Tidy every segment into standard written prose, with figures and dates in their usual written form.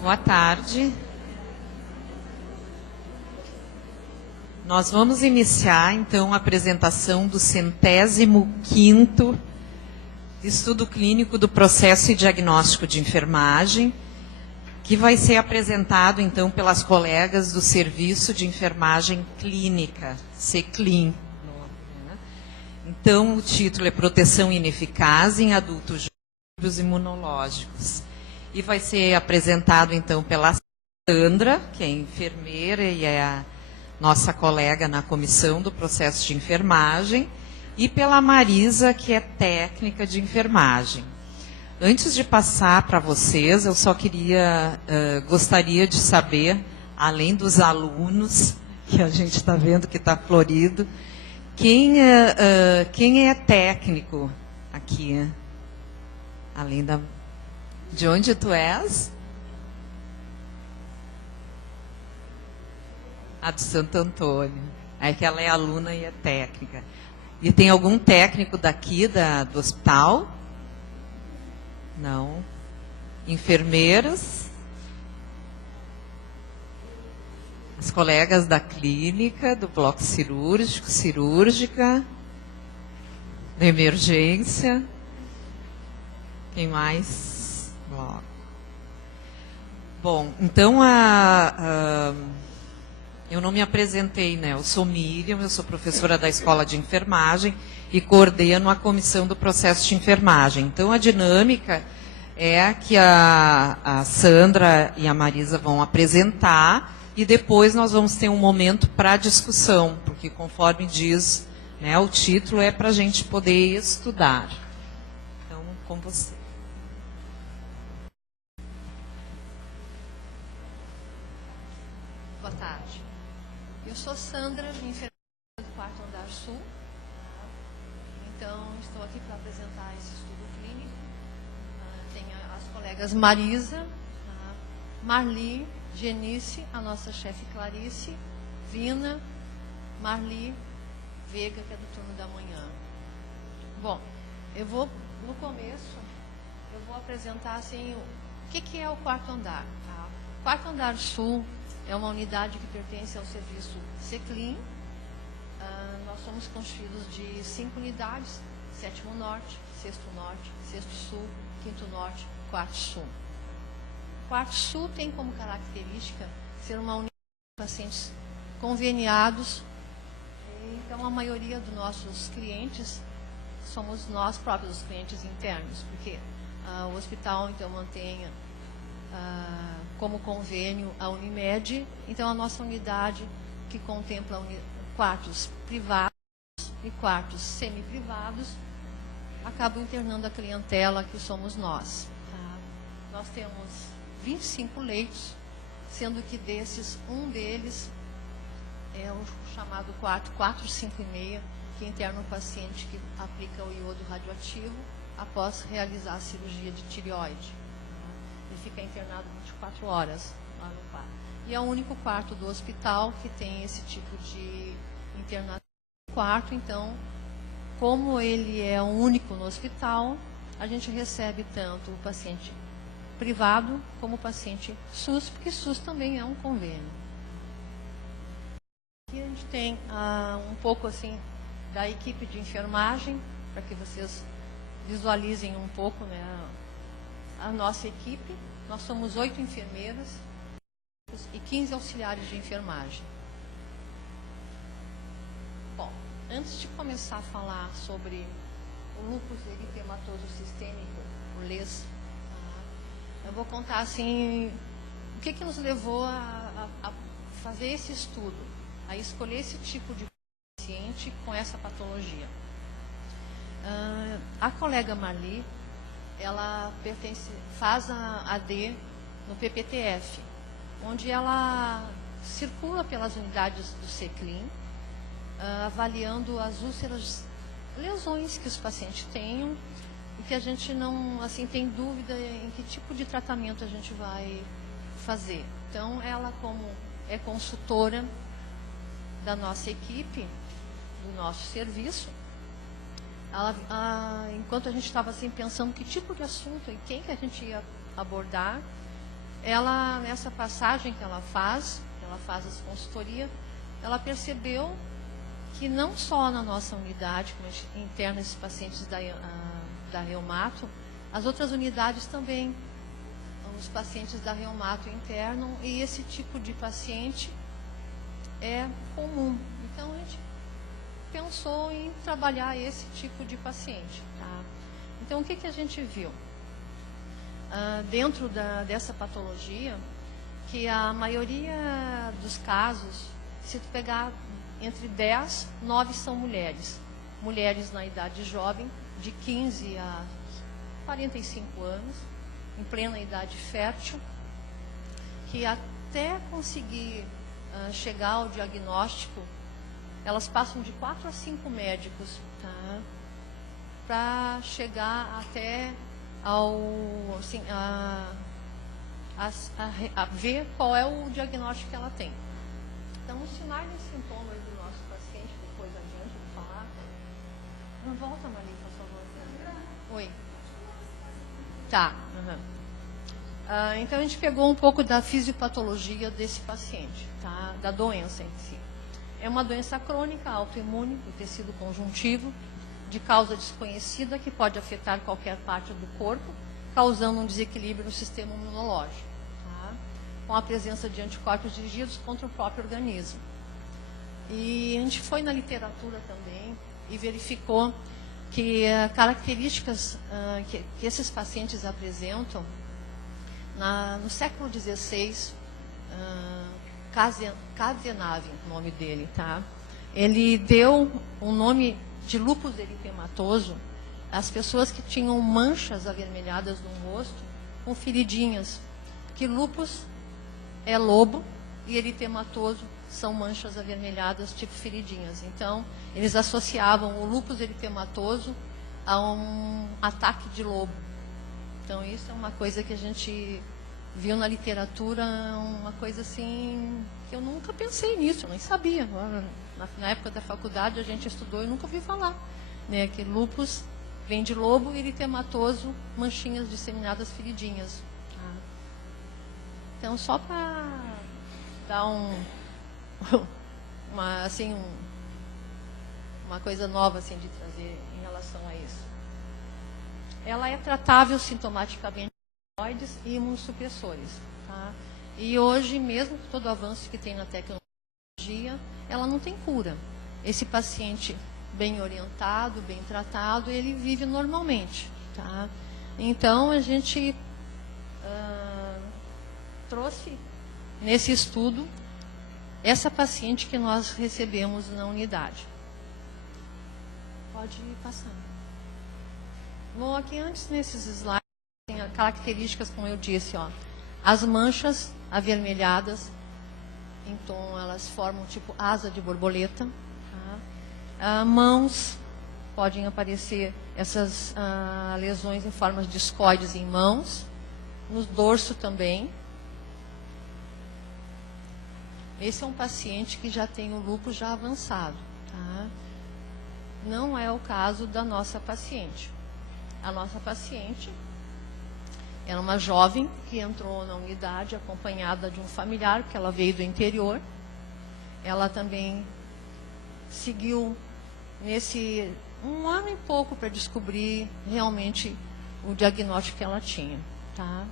Boa tarde. Nós vamos iniciar, então, a apresentação do 105º Estudo Clínico do Processo e Diagnóstico de Enfermagem, que vai ser apresentado, então, pelas colegas do Serviço de Enfermagem Clínica, SECLIN. Então, o título é Proteção Ineficaz em Adultos Jovens Imunológicos. E vai ser apresentado, então, pela Sandra, que é enfermeira e é a nossa colega na comissão do processo de enfermagem, e pela Marisa, que é técnica de enfermagem. Antes de passar para vocês, eu só gostaria de saber, além dos alunos, que a gente está vendo que está florido, quem é técnico aqui? Além da... De onde tu és? A de Santo Antônio. É que ela é aluna e é técnica. E tem algum técnico daqui do hospital? Não. Enfermeiros? As colegas da clínica, do bloco cirúrgico, cirúrgica, da emergência. Quem mais? Bom, então eu não me apresentei, né? Eu sou Miriam, eu sou professora da Escola de Enfermagem e coordeno a comissão do processo de enfermagem. Então, a dinâmica é que a Sandra e a Marisa vão apresentar e depois nós vamos ter um momento para discussão, porque conforme diz, né, o título é para a gente poder estudar. Então, com você. Boa tarde. Eu sou Sandra, enfermeira do 4º andar sul. Então, estou aqui para apresentar esse estudo clínico. Tenho as colegas Marisa, Marli, Genice, a nossa chefe Clarice, Vina, Marli, Vega, que é do turno da manhã. Bom, no começo, eu vou apresentar assim, o que é o 4º andar. O 4º andar sul é uma unidade que pertence ao serviço SECLIN. Nós somos constituídos de 5 unidades: 7º Norte, 6º Norte, 6º Sul, 5º Norte, 4º Sul. O 4º Sul tem como característica ser uma unidade de pacientes conveniados. Então, a maioria dos nossos clientes somos nós próprios, os clientes internos, porque o hospital, então, mantém como convênio a Unimed. Então, a nossa unidade, que contempla quartos privados e quartos semi-privados, acaba internando a clientela que somos nós. Nós temos 25 leitos, sendo que desses, um deles é o chamado quarto 456, que interna o paciente que aplica o iodo radioativo após realizar a cirurgia de tireoide. Ele fica internado 24 horas lá no quarto. E é o único quarto do hospital que tem esse tipo de internação no quarto. Então, como ele é o único no hospital, a gente recebe tanto o paciente privado como o paciente SUS, porque SUS também é um convênio. Aqui a gente tem um pouco assim da equipe de enfermagem, para que vocês visualizem um pouco, né, a nossa equipe. Nós somos 8 enfermeiras e 15 auxiliares de enfermagem. Bom, antes de começar a falar sobre o lúpus eritematoso sistêmico, o LES, eu vou contar assim o que nos levou a fazer esse estudo, a escolher esse tipo de paciente com essa patologia. A colega Marli, ela faz a AD no PPTF, onde ela circula pelas unidades do SECLIN, avaliando as úlceras, lesões que os pacientes tenham, e que a gente não tem dúvida em que tipo de tratamento a gente vai fazer. Então, ela, como é consultora da nossa equipe, do nosso serviço, enquanto a gente estava pensando que tipo de assunto e quem que a gente ia abordar, ela, nessa passagem que ela faz essa consultoria, ela percebeu que não só na nossa unidade, como a gente interna esses pacientes da reumato, as outras unidades também, os pacientes da reumato internam, e esse tipo de paciente é comum. Então, a gente pensou em trabalhar esse tipo de paciente. Tá? Então, o que a gente viu? Dentro dessa patologia, que a maioria dos casos, se tu pegar entre 10, 9 são mulheres. Mulheres na idade jovem, de 15 a 45 anos, em plena idade fértil, que até conseguir chegar ao diagnóstico, elas passam de 4 a 5 médicos, tá? Para chegar até ao, assim, a ver qual é o diagnóstico que ela tem. Então, os sinais e sintomas do nosso paciente, depois adiante, eu vou falar. Não volta, Marli, por favor. Oi. Tá. Então, a gente pegou um pouco da fisiopatologia desse paciente, tá? Da doença em si. É uma doença crônica, autoimune, do tecido conjuntivo, de causa desconhecida, que pode afetar qualquer parte do corpo, causando um desequilíbrio no sistema imunológico, tá? Com a presença de anticorpos dirigidos contra o próprio organismo. E a gente foi na literatura também e verificou que características que esses pacientes apresentam, no século XVI, Cazenave, o nome dele, tá? Ele deu o nome de lúpus eritematoso às pessoas que tinham manchas avermelhadas no rosto com feridinhas. Que lúpus é lobo e eritematoso são manchas avermelhadas tipo feridinhas. Então, eles associavam o lúpus eritematoso a um ataque de lobo. Então, isso é uma coisa que a gente viu na literatura, uma coisa assim, que eu nunca pensei nisso, eu nem sabia. Na época da faculdade a gente estudou e nunca ouvi falar, né, que lúpus vem de lobo e eritematoso, manchinhas disseminadas, feridinhas. Tá? Então, só para dar uma coisa nova assim, de trazer em relação a isso. Ela é tratável sintomaticamente com esteroides e imunossupressores. Tá? E hoje, mesmo com todo o avanço que tem na tecnologia, ela não tem cura. Esse paciente bem orientado, bem tratado, ele vive normalmente. Tá? Então, a gente trouxe nesse estudo essa paciente que nós recebemos na unidade. Pode ir passando. Bom, aqui antes, nesses slides, tem características, como eu disse, ó, as manchas avermelhadas, então elas formam tipo asa de borboleta. Tá? Mãos, podem aparecer essas lesões em formas de discoides em mãos, no dorso também. Esse é um paciente que já tem o lúpus já avançado. Tá? Não é o caso da nossa paciente. A nossa paciente era uma jovem que entrou na unidade acompanhada de um familiar, porque ela veio do interior. Ela também seguiu um ano e pouco para descobrir realmente o diagnóstico que ela tinha. Tá?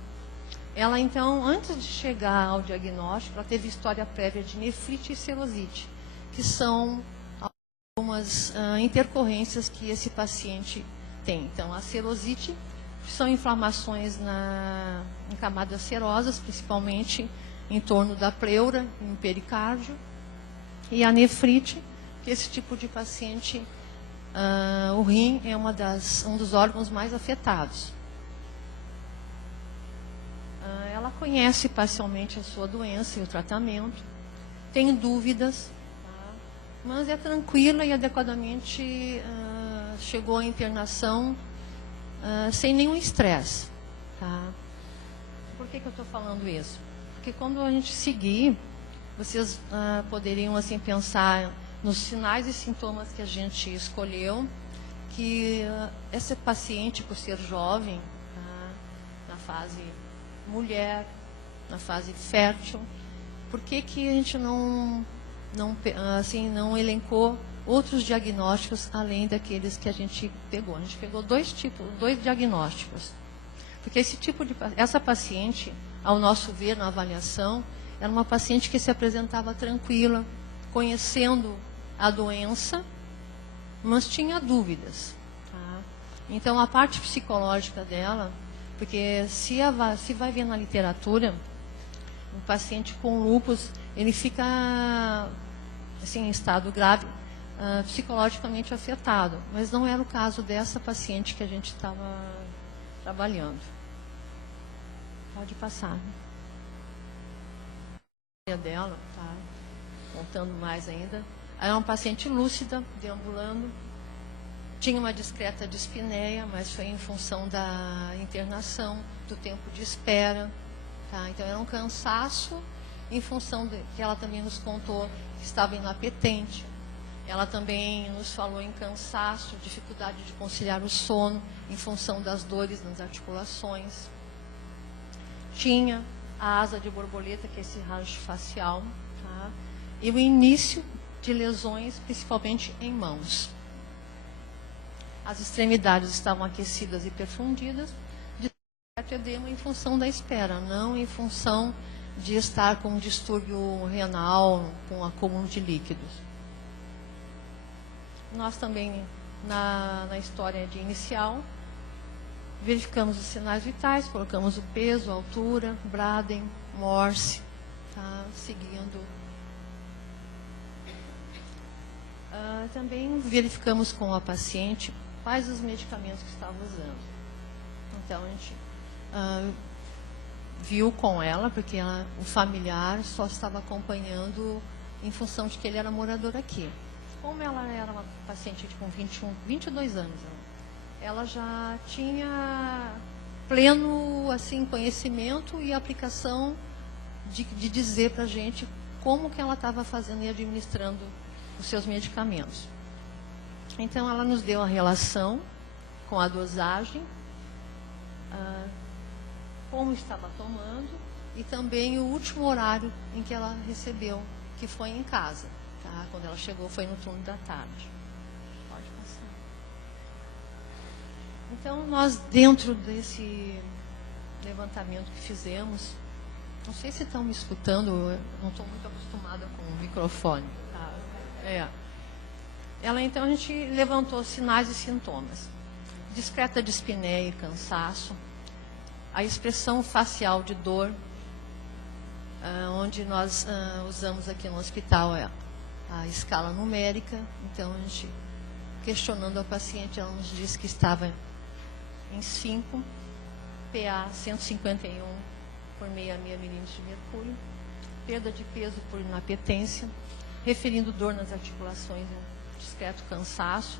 Ela, então, antes de chegar ao diagnóstico, ela teve história prévia de nefrite e serosite, que são algumas intercorrências que esse paciente tem. Então, a serosite são inflamações em camadas serosas, principalmente em torno da pleura, no pericárdio. E a nefrite, que esse tipo de paciente, o rim é um dos órgãos mais afetados. Ela conhece parcialmente a sua doença e o tratamento, tem dúvidas, tá? Mas é tranquila e adequadamente chegou à internação sem nenhum estresse. Tá? Por que eu estou falando isso? Porque quando a gente seguir, vocês poderiam assim, pensar nos sinais e sintomas que a gente escolheu, que essa paciente, por ser jovem, tá? Na fase mulher, na fase fértil. Por que que a gente não elencou outros diagnósticos além daqueles que a gente pegou? A gente pegou dois diagnósticos. Porque essa paciente, ao nosso ver na avaliação, era uma paciente que se apresentava tranquila, conhecendo a doença, mas tinha dúvidas. Tá? Então, a parte psicológica dela, porque se vai ver na literatura, um paciente com lúpus, ele fica assim, em estado grave, psicologicamente afetado. Mas não era o caso dessa paciente que a gente estava trabalhando. Pode passar. A dela, tá? Contando mais ainda. Era uma paciente lúcida, deambulando. Tinha uma discreta dispneia, mas foi em função da internação, do tempo de espera. Tá? Então, era um cansaço em função de que ela também nos contou que estava inapetente. Ela também nos falou em cansaço, dificuldade de conciliar o sono, em função das dores nas articulações. Tinha a asa de borboleta, que é esse racho facial, tá? E o início de lesões, principalmente em mãos. As extremidades estavam aquecidas e perfundidas, de edema em função da espera, não em função de estar com um distúrbio renal, com acúmulo de líquidos. Nós também, na história de inicial, verificamos os sinais vitais, colocamos o peso, a altura, Braden, Morse, tá? Seguindo. Também verificamos com a paciente quais os medicamentos que estava usando. Então, a gente viu com ela, porque o familiar só estava acompanhando em função de que ele era morador aqui. Como ela era uma paciente com 22 anos, ela já tinha pleno assim, conhecimento e aplicação de dizer para a gente como que ela estava fazendo e administrando os seus medicamentos. Então, ela nos deu a relação com a dosagem, como estava tomando e também o último horário em que ela recebeu, que foi em casa. Tá? Quando ela chegou, foi no turno da tarde. Pode passar. Então, nós, dentro desse levantamento que fizemos, não sei se estão me escutando, eu não estou muito acostumada com o microfone. Tá? Ela, então, a gente levantou sinais e sintomas. Discreta dispneia e cansaço, a expressão facial de dor, onde nós usamos aqui no hospital a escala numérica. Então, a gente, questionando a paciente, ela nos disse que estava em 5, PA 151 por 66 milímetros de mercúrio, perda de peso por inapetência, referindo dor nas articulações, discreto cansaço,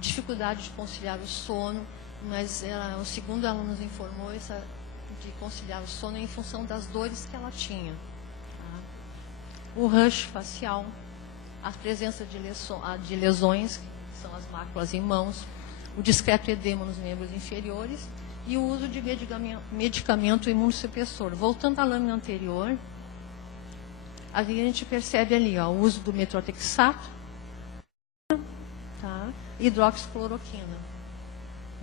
dificuldade de conciliar o sono, mas o segundo ela nos informou de conciliar o sono em função das dores que ela tinha. Tá? O rush facial, a presença de lesões, que são as máculas em mãos, o discreto edema nos membros inferiores e o uso de medicamento imunossupressor. Voltando à lâmina anterior, a gente percebe ali o uso do metrotexato, tá? Hidroxicloroquina.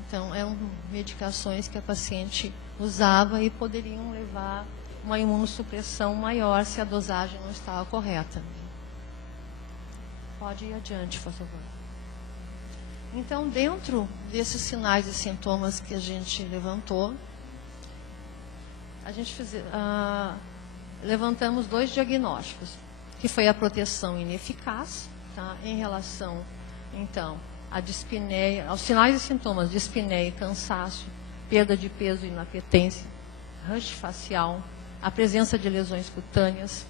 Então, eram medicações que a paciente usava e poderiam levar uma imunossupressão maior se a dosagem não estava correta. Pode ir adiante, por favor. Então, dentro desses sinais e sintomas que a gente levantou, a gente levantamos 2 diagnósticos, que foi a proteção ineficaz, tá? Em relação, então, à dispneia, aos sinais e sintomas de dispneia, cansaço, perda de peso e inapetência, rush facial, a presença de lesões cutâneas.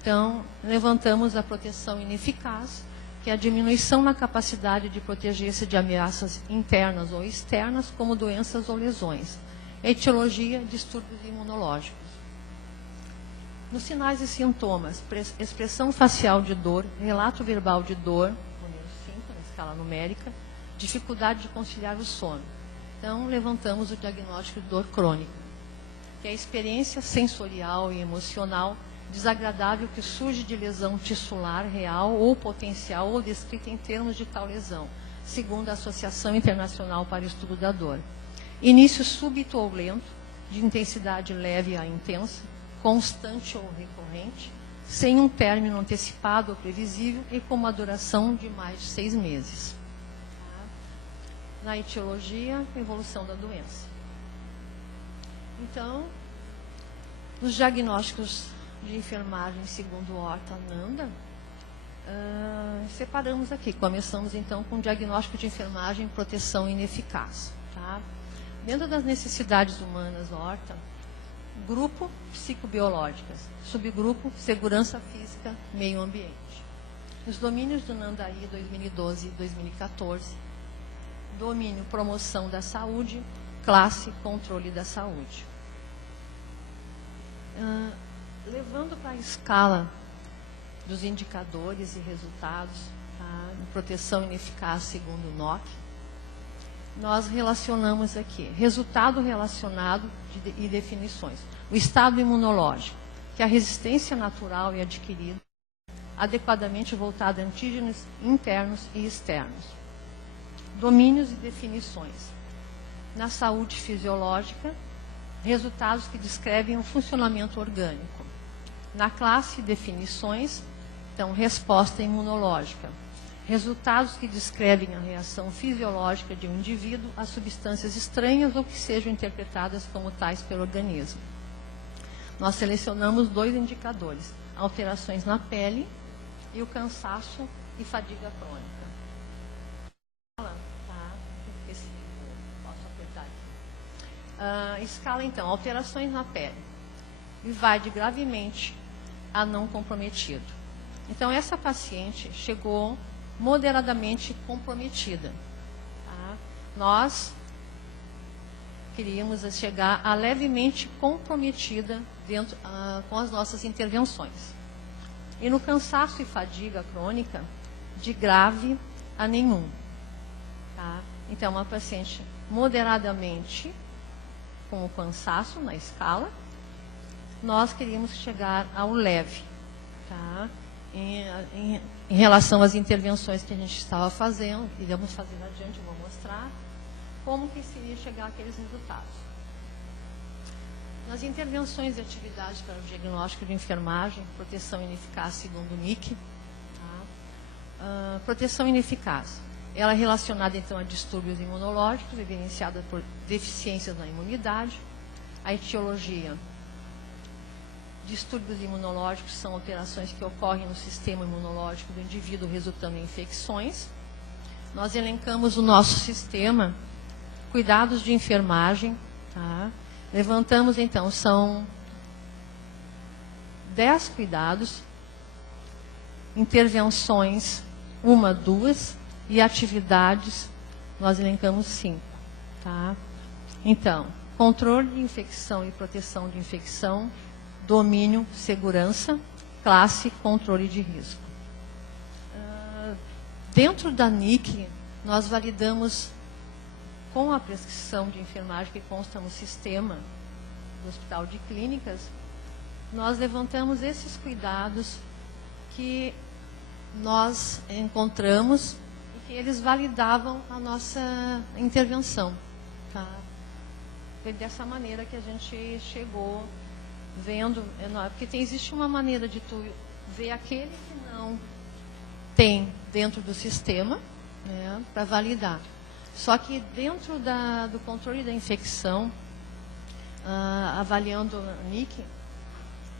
Então, levantamos a proteção ineficaz, que é a diminuição na capacidade de proteger-se de ameaças internas ou externas, como doenças ou lesões. Etiologia, distúrbios imunológicos. Nos sinais e sintomas, expressão facial de dor, relato verbal de dor, número 5, na escala numérica, dificuldade de conciliar o sono. Então, levantamos o diagnóstico de dor crônica. que é a experiência sensorial e emocional desagradável que surge de lesão tissular real ou potencial ou descrita em termos de tal lesão, segundo a Associação Internacional para o Estudo da Dor. Início súbito ou lento, de intensidade leve a intensa, constante ou recorrente, sem um término antecipado ou previsível e com uma duração de mais de 6 meses. Na etiologia, evolução da doença. Então, os diagnósticos de enfermagem segundo Horta Ananda, separamos aqui. Começamos então com o diagnóstico de enfermagem e proteção ineficaz. Tá? Dentro das necessidades humanas Horta, grupo psicobiológicas, subgrupo segurança física, meio ambiente. Os domínios do Nandaí 2012 e 2014, domínio promoção da saúde, classe controle da saúde. Levando para a escala dos indicadores e resultados, tá, de proteção ineficaz segundo o NOC, nós relacionamos aqui, resultado relacionado e definições. O estado imunológico, que é a resistência natural e adquirida, adequadamente voltada a antígenos internos e externos. Domínios e definições. Na saúde fisiológica, resultados que descrevem o funcionamento orgânico. Na classe, definições, então, resposta imunológica. Resultados que descrevem a reação fisiológica de um indivíduo a substâncias estranhas ou que sejam interpretadas como tais pelo organismo. Nós selecionamos 2 indicadores, alterações na pele e o cansaço e fadiga crônica. Posso apertar aqui. Escala, então, alterações na pele. E vai de gravemente a não comprometido. Então, essa paciente chegou moderadamente comprometida. Tá? Nós queríamos chegar a levemente comprometida dentro, com as nossas intervenções. E no cansaço e fadiga crônica, de grave a nenhum. Tá? Então, uma paciente moderadamente com o cansaço na escala, nós queríamos chegar ao leve, tá? Em relação às intervenções que a gente estava fazendo, iremos fazer adiante, eu vou mostrar como que seria chegar àqueles resultados. Nas intervenções e atividades para o diagnóstico de enfermagem, proteção ineficaz segundo o NIC, tá? Proteção ineficaz, ela é relacionada então a distúrbios imunológicos, evidenciada por deficiências na imunidade. A etiologia, distúrbios imunológicos são alterações que ocorrem no sistema imunológico do indivíduo, resultando em infecções. Nós elencamos o nosso sistema, cuidados de enfermagem, tá? Levantamos, então, são 10 cuidados, intervenções, 1, 2, e atividades, nós elencamos 5, tá? Então, controle de infecção e proteção de infecção, domínio, segurança, classe, controle de risco. Dentro da NIC, nós validamos com a prescrição de enfermagem que consta no sistema do Hospital de Clínicas, nós levantamos esses cuidados que nós encontramos e que eles validavam a nossa intervenção. Tá? Foi dessa maneira que a gente chegou vendo, porque existe uma maneira de tu ver aquele que não tem dentro do sistema, né, para validar. Só que dentro do controle da infecção, avaliando a NIC,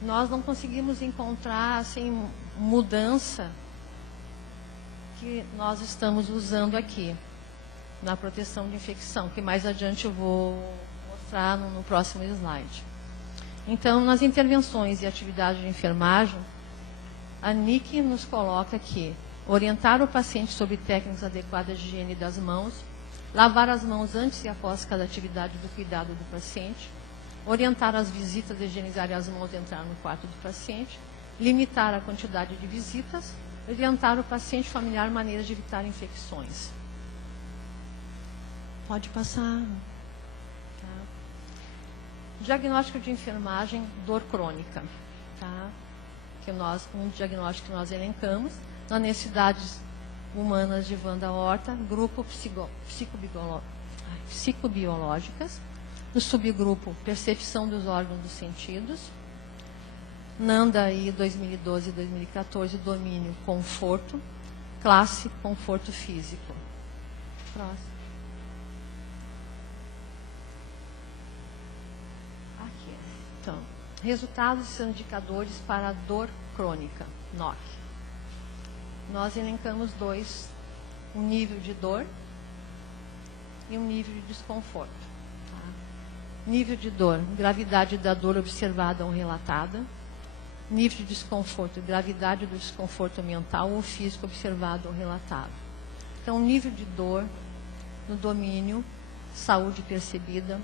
nós não conseguimos encontrar assim, mudança que nós estamos usando aqui na proteção de infecção, que mais adiante eu vou mostrar no próximo slide. Então, nas intervenções e atividades de enfermagem, a NIC nos coloca aqui, orientar o paciente sobre técnicas adequadas de higiene das mãos, lavar as mãos antes e após cada atividade do cuidado do paciente, orientar as visitas, higienizar as mãos e entrar no quarto do paciente, limitar a quantidade de visitas, orientar o paciente familiar maneiras de evitar infecções. Pode passar. Tá? diagnóstico de enfermagem, dor crônica, tá? Um diagnóstico que nós elencamos, nas necessidades humanas de Wanda Horta, grupo psicobiológicas, no subgrupo percepção dos órgãos dos sentidos, Nanda aí 2012 e 2014, domínio conforto, classe conforto físico. Próximo. Aqui. Então, resultados e indicadores para a dor crônica, NOC. Nós elencamos dois, um nível de dor e um nível de desconforto. Tá? Nível de dor, gravidade da dor observada ou relatada. Nível de desconforto, gravidade do desconforto mental ou físico observado ou relatado. Então, nível de dor no domínio, saúde percebida,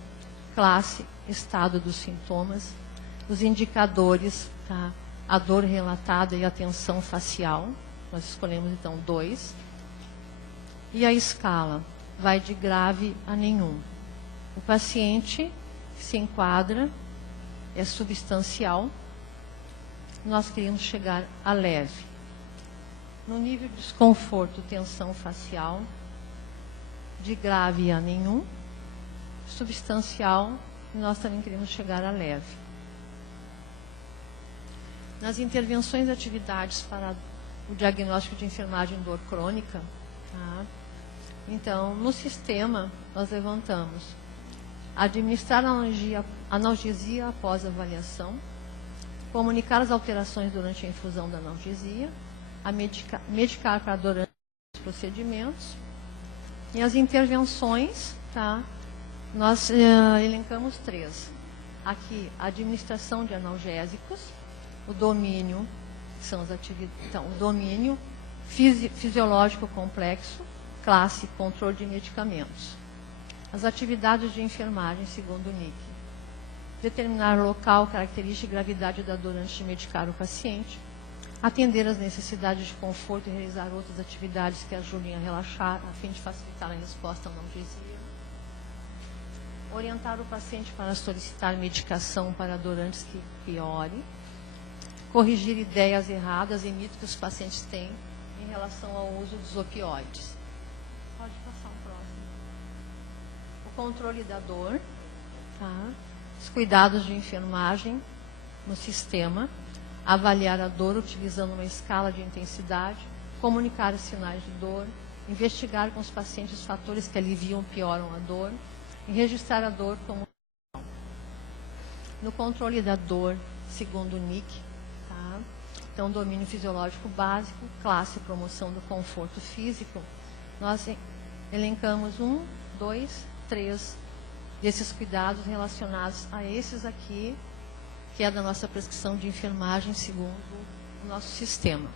classe, estado dos sintomas, os indicadores, tá? A dor relatada e a tensão facial. Nós escolhemos, então, 2. E a escala vai de grave a nenhum. O paciente se enquadra, é substancial. Nós queríamos chegar a leve. No nível de desconforto, tensão facial, de grave a nenhum, substancial, nós também queríamos chegar a leve. Nas intervenções e atividades para o diagnóstico de enfermagem dor crônica, tá? Então, no sistema, nós levantamos administrar analgesia após avaliação, comunicar as alterações durante a infusão da analgesia, medicar para durante os procedimentos. E as intervenções, tá? Nós elencamos 3. Aqui, a administração de analgésicos, o domínio, são as atividades, então, o domínio fisiológico complexo, classe, controle de medicamentos. As atividades de enfermagem, segundo o NIC. Determinar local, característica e gravidade da dor antes de medicar o paciente, atender às necessidades de conforto e realizar outras atividades que ajudem a relaxar, a fim de facilitar a resposta à analgesia, orientar o paciente para solicitar medicação para a dor antes que piore, corrigir ideias erradas e mitos que os pacientes têm em relação ao uso dos opioides. Pode passar um próximo. O controle da dor, tá? Os cuidados de enfermagem no sistema, avaliar a dor utilizando uma escala de intensidade, comunicar os sinais de dor, investigar com os pacientes os fatores que aliviam ou pioram a dor e registrar a dor como no controle da dor, segundo o NIC, tá? Então, domínio fisiológico básico, classe promoção do conforto físico, nós elencamos 1, 2, 3 desses cuidados relacionados a esses aqui, que é da nossa prescrição de enfermagem segundo o nosso sistema.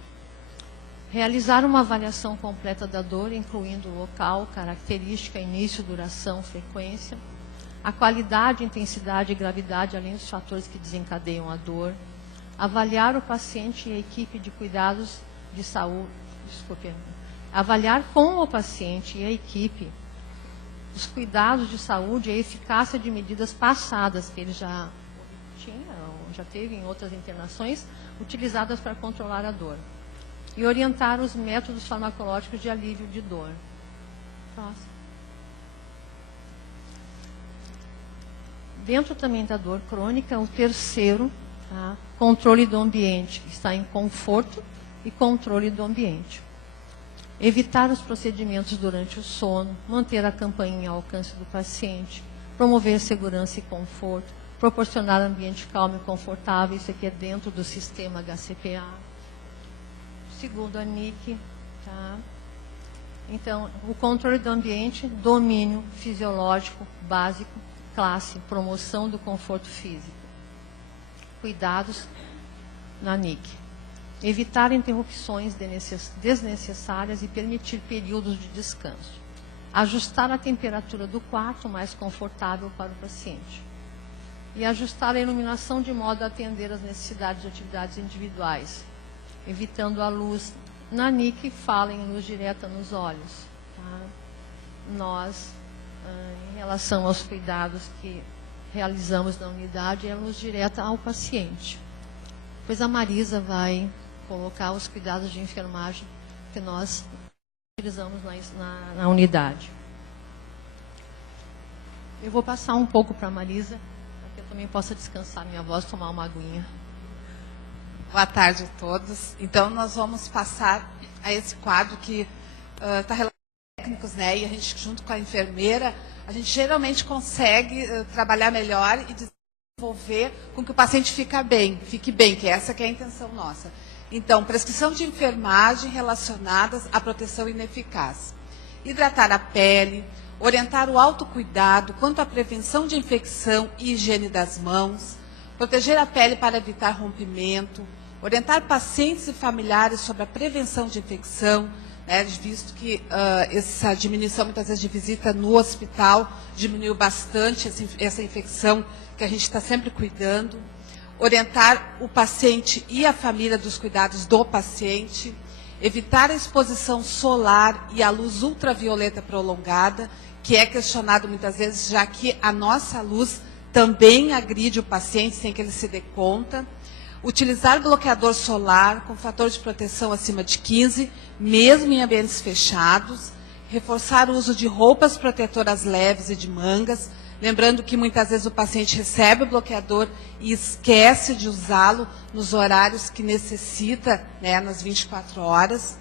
Realizar uma avaliação completa da dor, incluindo local, característica, início, duração, frequência, a qualidade, intensidade e gravidade, além dos fatores que desencadeiam a dor, avaliar o paciente e a equipe de cuidados de saúde, avaliar com o paciente e a equipe os cuidados de saúde e a eficácia de medidas passadas que ele já teve em outras internações, utilizadas para controlar a dor. E orientar os métodos farmacológicos de alívio de dor. Próximo. Dentro também da dor crônica, o terceiro, tá? Controle do ambiente, que está em conforto e controle do ambiente. Evitar os procedimentos durante o sono, manter a campainha ao alcance do paciente, promover segurança e conforto, proporcionar ambiente calmo e confortável, isso aqui é dentro do sistema HCPA. Segundo a NIC, tá? Então, o controle do ambiente, domínio fisiológico básico, classe, promoção do conforto físico. Cuidados na NIC. Evitar interrupções desnecessárias e permitir períodos de descanso. Ajustar a temperatura do quarto mais confortável para o paciente. E ajustar a iluminação de modo a atender às necessidades de atividades individuais, evitando a luz. Na NIC fala em luz direta nos olhos. Tá? Nós, em relação aos cuidados que realizamos na unidade é a luz direta ao paciente. Depois a Marisa vai colocar os cuidados de enfermagem que nós utilizamos na unidade. Eu vou passar um pouco para a Marisa, para que eu também possa descansar minha voz, tomar uma aguinha. Boa tarde a todos. Então, nós vamos passar a esse quadro que está relacionado aos técnicos, né? E a gente, junto com a enfermeira, a gente geralmente consegue trabalhar melhor e desenvolver com que o paciente fique bem, que essa que é a intenção nossa. Então, prescrição de enfermagem relacionadas à proteção ineficaz. Hidratar a pele, orientar o autocuidado quanto à prevenção de infecção e higiene das mãos, proteger a pele para evitar rompimento, orientar pacientes e familiares sobre a prevenção de infecção, né, visto que essa diminuição, muitas vezes, de visita no hospital diminuiu bastante essa infecção que a gente está sempre cuidando. Orientar o paciente e a família dos cuidados do paciente, evitar a exposição solar e a luz ultravioleta prolongada, que é questionado muitas vezes, já que a nossa luz também agride o paciente sem que ele se dê conta. Utilizar bloqueador solar com fator de proteção acima de 15, mesmo em ambientes fechados. Reforçar o uso de roupas protetoras leves e de mangas. Lembrando que muitas vezes o paciente recebe o bloqueador e esquece de usá-lo nos horários que necessita, né, nas 24 horas.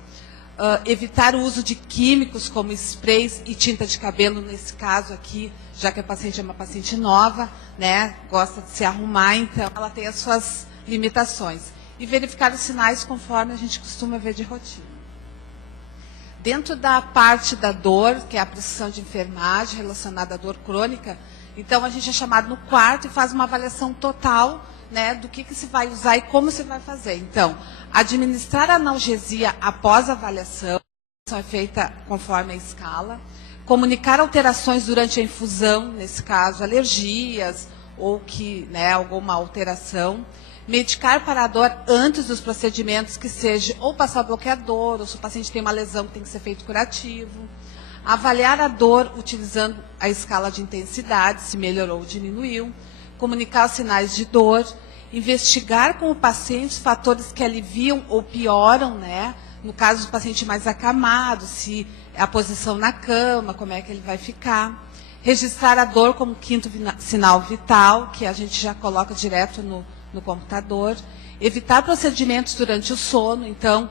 Evitar o uso de químicos como sprays e tinta de cabelo, nesse caso aqui, já que a paciente é uma paciente nova, né, gosta de se arrumar, então ela tem as suas limitações. E verificar os sinais conforme a gente costuma ver de rotina. Dentro da parte da dor, que é a prescrição de enfermagem relacionada à dor crônica, então a gente é chamado no quarto e faz uma avaliação total, né, do que se vai usar e como se vai fazer. Então, administrar analgesia após a avaliação é feita conforme a escala. Comunicar alterações durante a infusão, nesse caso, alergias ou alguma alteração. Medicar para a dor antes dos procedimentos, que seja ou passar bloqueador, ou se o paciente tem uma lesão que tem que ser feito curativo. Avaliar a dor utilizando a escala de intensidade, se melhorou ou diminuiu. Comunicar os sinais de dor. Investigar com o paciente os fatores que aliviam ou pioram, né? No caso do paciente mais acamado, se é a posição na cama, como é que ele vai ficar. Registrar a dor como quinto sinal vital, que a gente já coloca direto no computador. Evitar procedimentos durante o sono. Então,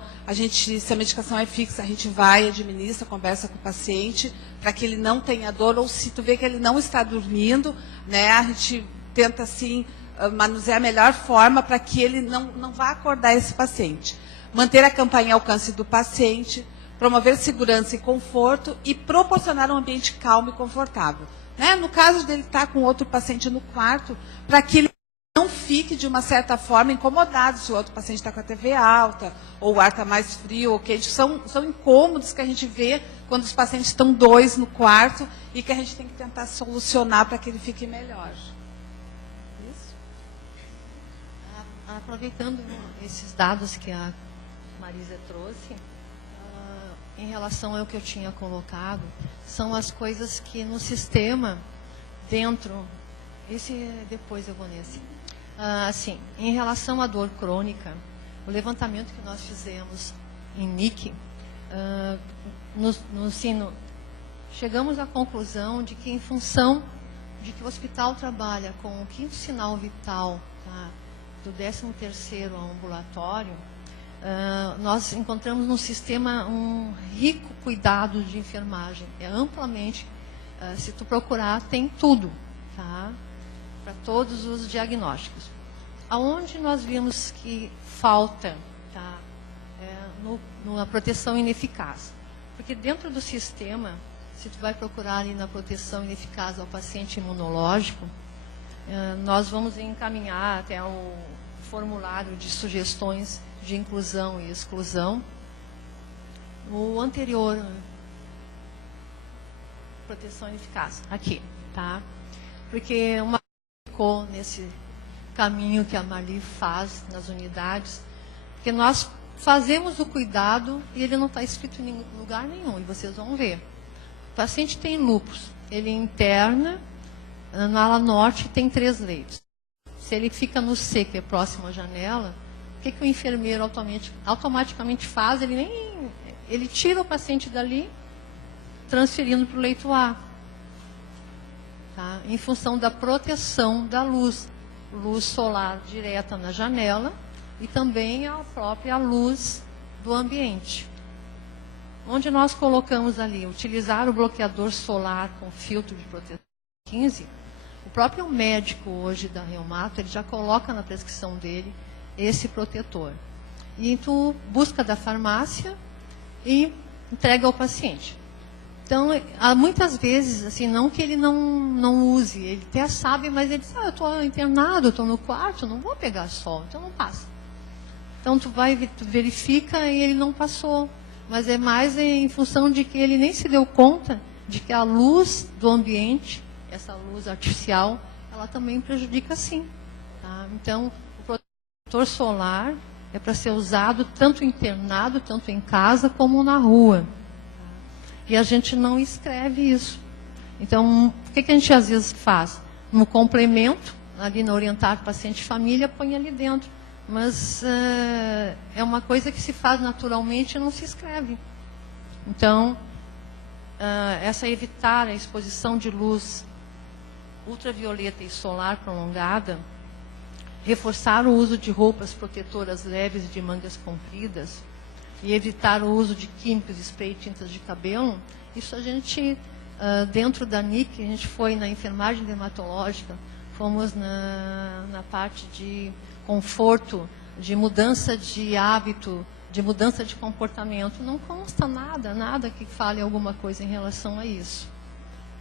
se a medicação é fixa, a gente vai, administra, conversa com o paciente, para que ele não tenha dor, ou se tu vê que ele não está dormindo, né, a gente tenta, assim, manusear a melhor forma para que ele não vá acordar esse paciente. Manter a campainha ao alcance do paciente, promover segurança e conforto e proporcionar um ambiente calmo e confortável. Né? No caso dele estar com outro paciente no quarto, para que ele não fique, de uma certa forma, incomodado se o outro paciente está com a TV alta, ou o ar está mais frio ou quente. São incômodos que a gente vê quando os pacientes estão dois no quarto e que a gente tem que tentar solucionar para que ele fique melhor. Isso. Aproveitando esses dados que a Marisa trouxe, em relação ao que eu tinha colocado, são as coisas que no sistema, depois eu vou nesse. Assim, em relação à dor crônica, o levantamento que nós fizemos em NIC, chegamos à conclusão de que, em função de que o hospital trabalha com o quinto sinal vital, tá, do 13º ambulatório, nós encontramos no sistema um rico cuidado de enfermagem. É amplamente, se tu procurar, tem tudo, tá? Para todos os diagnósticos. Aonde nós vimos que falta, tá, na proteção ineficaz? Porque dentro do sistema, se tu vai procurar ali na proteção ineficaz ao paciente imunológico, nós vamos encaminhar até o formulário de sugestões de inclusão e exclusão. O anterior, proteção ineficaz, aqui, tá? Porque ficou nesse caminho que a Marli faz nas unidades, porque nós fazemos o cuidado e ele não está escrito em lugar nenhum, e vocês vão ver. O paciente tem lúpus, ele interna, na ala norte tem 3 leitos. Se ele fica no C, que é próximo à janela, o que o enfermeiro automaticamente faz? Ele tira o paciente dali, transferindo para o leito A. Tá? Em função da proteção da luz solar direta na janela e também a própria luz do ambiente. Onde nós colocamos ali, utilizar o bloqueador solar com filtro de proteção 15, o próprio médico hoje da Reumato, ele já coloca na prescrição dele esse protetor. E tu busca da farmácia e entrega ao paciente. Então, há muitas vezes, assim, não que ele não use, ele até sabe, mas ele diz, eu estou internado, estou no quarto, não vou pegar sol, então não passa. Então, tu verifica e ele não passou. Mas é mais em função de que ele nem se deu conta de que a luz do ambiente, essa luz artificial, ela também prejudica sim. Tá? Então, o protetor solar é para ser usado tanto internado, tanto em casa, como na rua. E a gente não escreve isso. Então, o que a gente às vezes faz? No complemento, ali no orientar paciente e família, põe ali dentro. Mas é uma coisa que se faz naturalmente e não se escreve. Então, evitar a exposição de luz ultravioleta e solar prolongada, reforçar o uso de roupas protetoras leves e de mangas compridas, e evitar o uso de químicos, spray e tintas de cabelo, isso a gente, dentro da NIC, a gente foi na enfermagem dermatológica, fomos na parte de conforto, de mudança de hábito, de mudança de comportamento. Não consta nada que fale alguma coisa em relação a isso.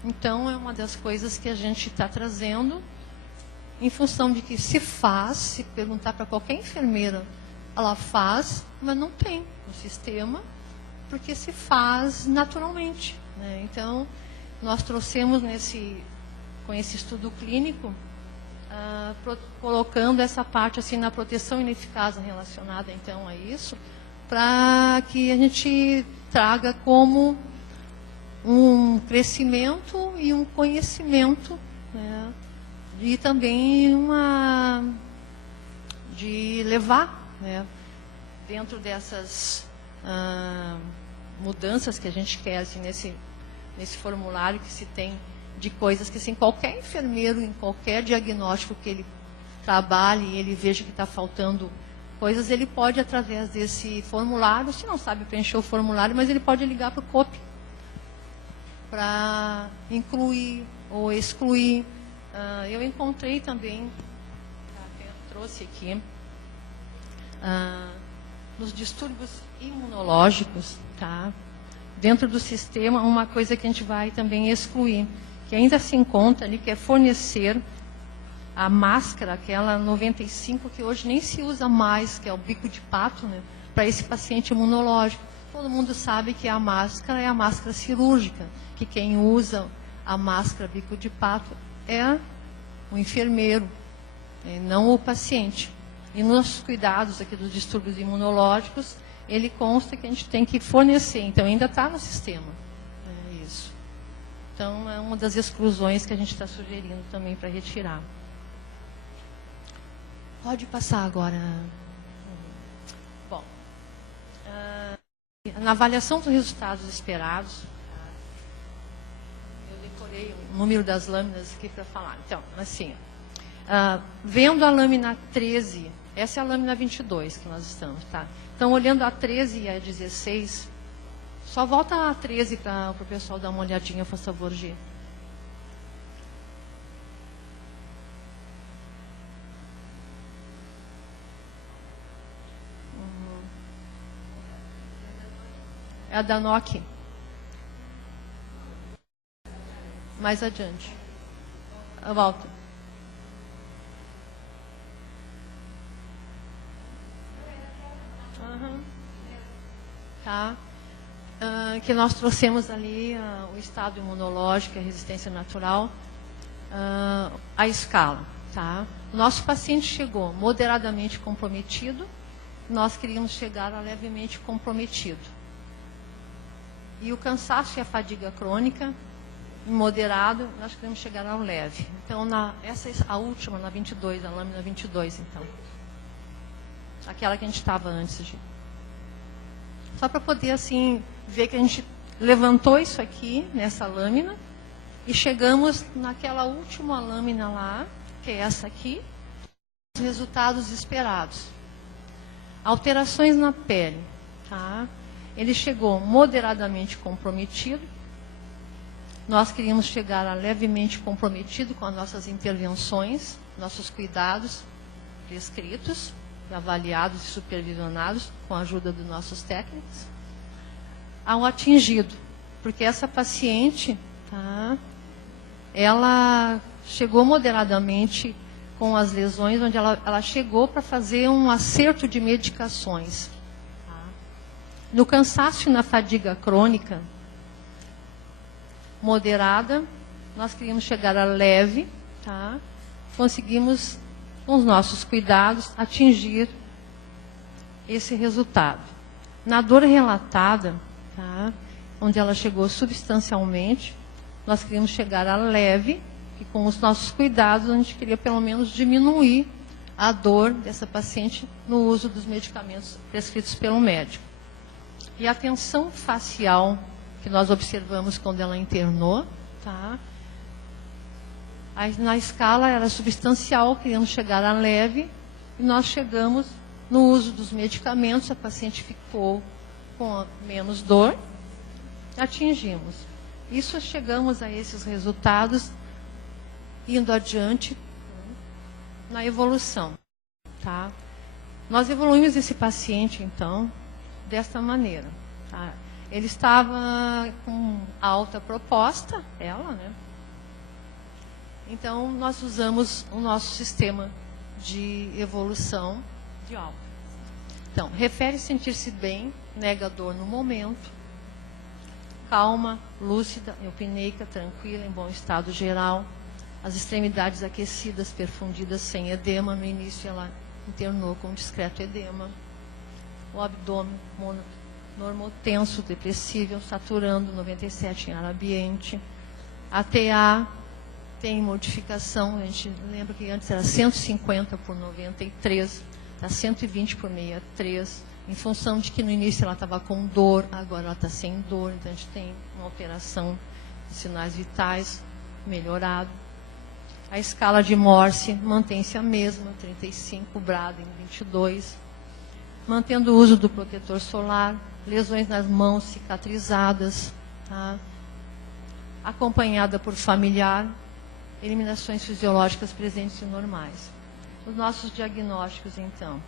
Então, é uma das coisas que a gente está trazendo, em função de que se faz, se perguntar para qualquer enfermeira, ela faz, mas não tem no sistema, porque se faz naturalmente. Né? Então, nós trouxemos com esse estudo clínico, colocando essa parte assim na proteção ineficaz relacionada então a isso, para que a gente traga como um crescimento e um conhecimento, né? E também de levar, né, dentro dessas mudanças que a gente quer assim, nesse formulário que se tem de coisas que assim, qualquer enfermeiro, em qualquer diagnóstico que ele trabalhe e ele veja que está faltando coisas, ele pode, através desse formulário, se não sabe preencher o formulário, mas ele pode ligar para o COP para incluir ou excluir. Eu encontrei também, trouxe aqui, nos distúrbios imunológicos, tá? Dentro do sistema, uma coisa que a gente vai também excluir, que ainda se encontra ali, que é fornecer a máscara, aquela 95, que hoje nem se usa mais, que é o bico de pato, né, para esse paciente imunológico. Todo mundo sabe que a máscara é a máscara cirúrgica, que quem usa a máscara bico de pato é o enfermeiro, não o paciente. E nos cuidados aqui dos distúrbios imunológicos, ele consta que a gente tem que fornecer, então ainda está no sistema. Isso. Então, é uma das exclusões que a gente está sugerindo também para retirar. Pode passar agora. Bom, na avaliação dos resultados esperados, eu decorei o número das lâminas aqui para falar. Então, assim, vendo a lâmina 13, essa é a lâmina 22 que nós estamos, tá? Então, olhando a 13 e a 16, só volta a 13 para o pessoal dar uma olhadinha, por favor, Gi. É a da NOC. Mais adiante. Volta. Tá? Que nós trouxemos ali o estado imunológico, a resistência natural, a escala. Tá? O nosso paciente chegou moderadamente comprometido, nós queríamos chegar a levemente comprometido. E o cansaço e a fadiga crônica moderado, nós queremos chegar ao leve. Então, essa é a última, na 22, a lâmina 22, então. Aquela que a gente estava antes. Só para poder, assim, ver que a gente levantou isso aqui, nessa lâmina, e chegamos naquela última lâmina lá, que é essa aqui, os resultados esperados. Alterações na pele, tá? Ele chegou moderadamente comprometido. Nós queríamos chegar a levemente comprometido com as nossas intervenções, nossos cuidados prescritos, avaliados e supervisionados com a ajuda dos nossos técnicos, ao atingido. Porque essa paciente, tá, ela chegou moderadamente com as lesões, onde ela chegou para fazer um acerto de medicações. Tá? No cansaço e na fadiga crônica moderada, nós queríamos chegar a leve, tá? Conseguimos, com os nossos cuidados, atingir esse resultado. Na dor relatada, tá? Onde ela chegou substancialmente, nós queríamos chegar a leve, que com os nossos cuidados a gente queria pelo menos diminuir a dor dessa paciente no uso dos medicamentos prescritos pelo médico. E a tensão facial que nós observamos quando ela internou, tá? Na escala era substancial, queríamos chegar a leve, e nós chegamos no uso dos medicamentos, a paciente ficou com menos dor, atingimos. Isso, chegamos a esses resultados, indo adiante na evolução. Tá? Nós evoluímos esse paciente, então, desta maneira. Tá? Ele estava com alta proposta, ela, né? Então, nós usamos o nosso sistema de evolução de alta. Então, refere sentir-se bem, nega dor no momento, calma, lúcida, eupneica, tranquila, em bom estado geral, as extremidades aquecidas, perfundidas, sem edema. No início, ela internou com discreto edema, o abdômen normotenso, depressível, saturando 97 em ar ambiente. A TA tem modificação, a gente lembra que antes era 150 por 93, está 120 por 63, em função de que no início ela estava com dor, agora ela está sem dor, então a gente tem uma alteração de sinais vitais melhorado. A escala de Morse mantém-se a mesma, 35, Braden 22, mantendo o uso do protetor solar, lesões nas mãos cicatrizadas, tá? Acompanhada por familiar, eliminações fisiológicas presentes e normais. Os nossos diagnósticos, então,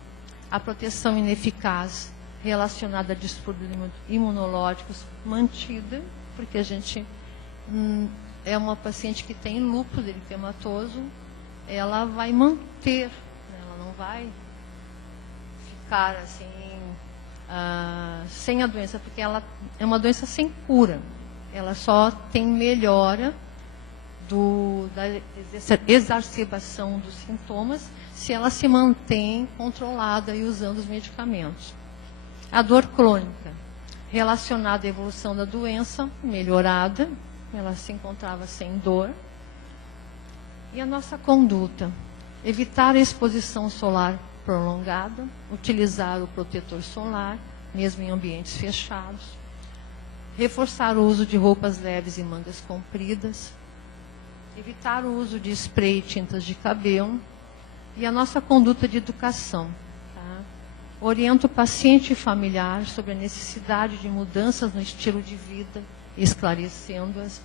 a proteção ineficaz relacionada a distúrbios imunológicos mantida, porque a gente é uma paciente que tem lúpus eritematoso, ela vai manter, né? Ela não vai ficar assim, sem a doença, porque ela é uma doença sem cura. Ela só tem melhora da exacerbação dos sintomas se ela se mantém controlada e usando os medicamentos. A dor crônica, relacionada à evolução da doença, melhorada, ela se encontrava sem dor. E a nossa conduta, evitar a exposição solar prolongada, utilizar o protetor solar, mesmo em ambientes fechados, reforçar o uso de roupas leves e mangas compridas, evitar o uso de spray e tintas de cabelo, e a nossa conduta de educação. Tá? Orienta o paciente e familiar sobre a necessidade de mudanças no estilo de vida, esclarecendo-as.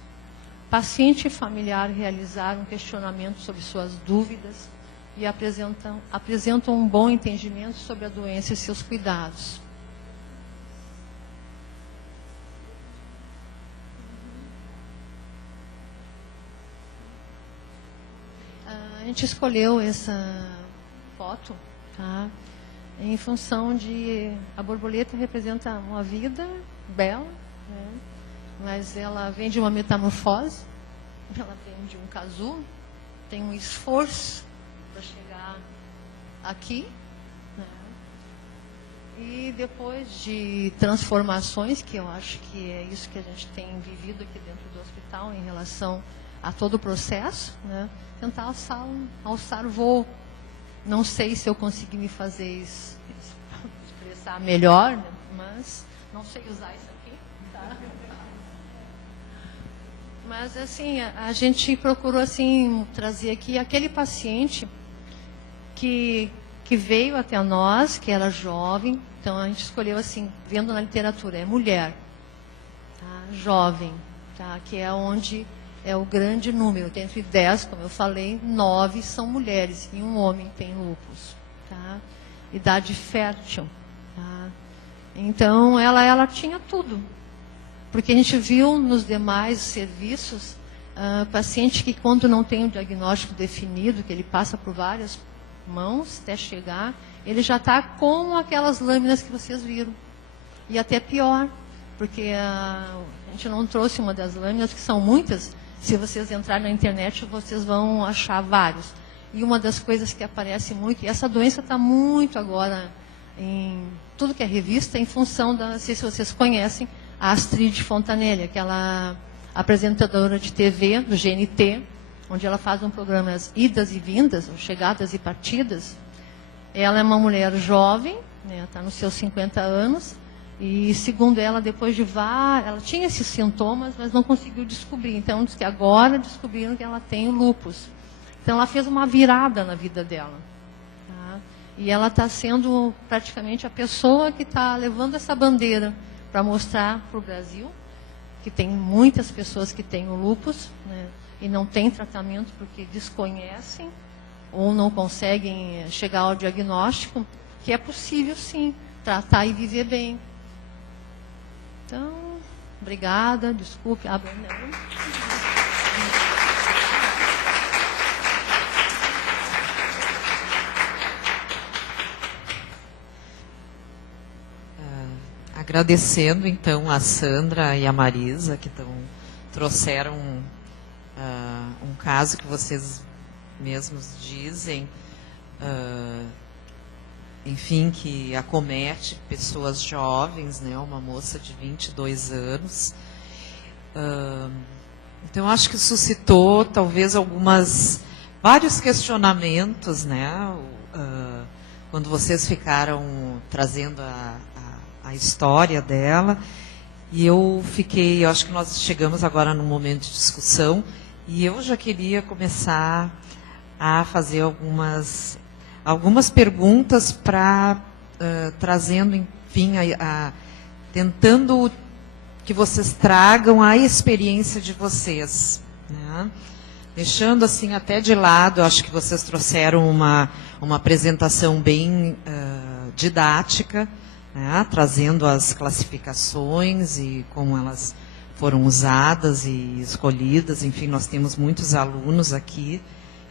Paciente e familiar realizar um questionamento sobre suas dúvidas e apresentam um bom entendimento sobre a doença e seus cuidados. A gente escolheu essa foto, tá? Em função de a borboleta representa uma vida bela, né? Mas ela vem de uma metamorfose, ela vem de um casulo, tem um esforço para chegar aqui, né? E depois de transformações, que eu acho que é isso que a gente tem vivido aqui dentro do hospital em relação a todo o processo, né? Tentar alçar voo. Não sei se eu consegui me fazer expressar melhor, né? Mas não sei usar isso aqui. Tá? Mas assim, a gente procurou assim trazer aqui aquele paciente que veio até nós, que era jovem. Então a gente escolheu assim, vendo na literatura, é mulher, tá? Jovem, tá? Que é onde é o grande número. Dentre 10, como eu falei, 9 são mulheres e um homem tem lúpus, tá? Idade fértil, tá? Então ela tinha tudo. Porque a gente viu nos demais serviços, paciente que quando não tem um diagnóstico definido, que ele passa por várias mãos até chegar, ele já está com aquelas lâminas que vocês viram. E até pior, porque a gente não trouxe uma das lâminas, que são muitas. Se vocês entrarem na internet, vocês vão achar vários. E uma das coisas que aparece muito, e essa doença está muito agora em tudo que é revista, em função da, não sei se vocês conhecem, a Astrid Fontanelli, aquela apresentadora de TV do GNT, onde ela faz um programa as idas e vindas, chegadas e partidas. Ela é uma mulher jovem, né, está nos seus 50 anos, e segundo ela, depois de ela tinha esses sintomas, mas não conseguiu descobrir. Então, diz que agora descobriram que ela tem o lúpus. Então, ela fez uma virada na vida dela. Tá? E ela está sendo praticamente a pessoa que está levando essa bandeira para mostrar para o Brasil que tem muitas pessoas que têm o lúpus, né, e não têm tratamento porque desconhecem ou não conseguem chegar ao diagnóstico, que é possível sim tratar e viver bem. Então, obrigada, desculpe. Agradecendo, então, a Sandra e a Marisa, que trouxeram um caso que vocês mesmos dizem, enfim, que acomete pessoas jovens, né, uma moça de 22 anos. Então, acho que suscitou, talvez, vários questionamentos, né, quando vocês ficaram trazendo a história dela, e eu acho que nós chegamos agora num momento de discussão, e eu já queria começar a fazer algumas perguntas para trazendo, enfim, tentando que vocês tragam a experiência de vocês, né? Deixando assim até de lado, acho que vocês trouxeram uma apresentação bem didática, né, trazendo as classificações e como elas foram usadas e escolhidas. Enfim, nós temos muitos alunos aqui,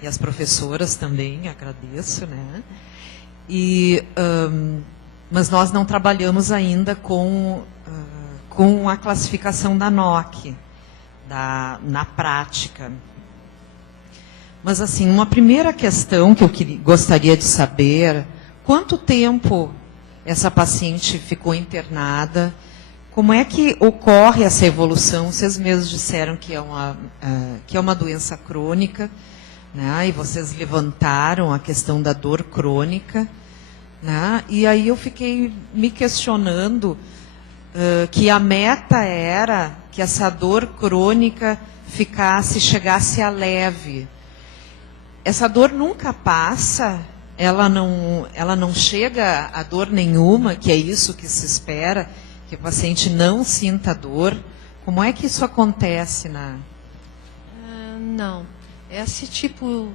e as professoras também, agradeço, né? Mas nós não trabalhamos ainda com a classificação da NOC, na prática. Mas, assim, uma primeira questão que eu gostaria de saber, quanto tempo essa paciente ficou internada? Como é que ocorre essa evolução? Vocês mesmos disseram que é uma doença crônica, né? E vocês levantaram a questão da dor crônica, né? E aí eu fiquei me questionando que a meta era que essa dor crônica chegasse a leve. Essa dor nunca passa? Ela não chega a dor nenhuma, que é isso que se espera, que o paciente não sinta dor. Como é que isso acontece? Não. Esse tipo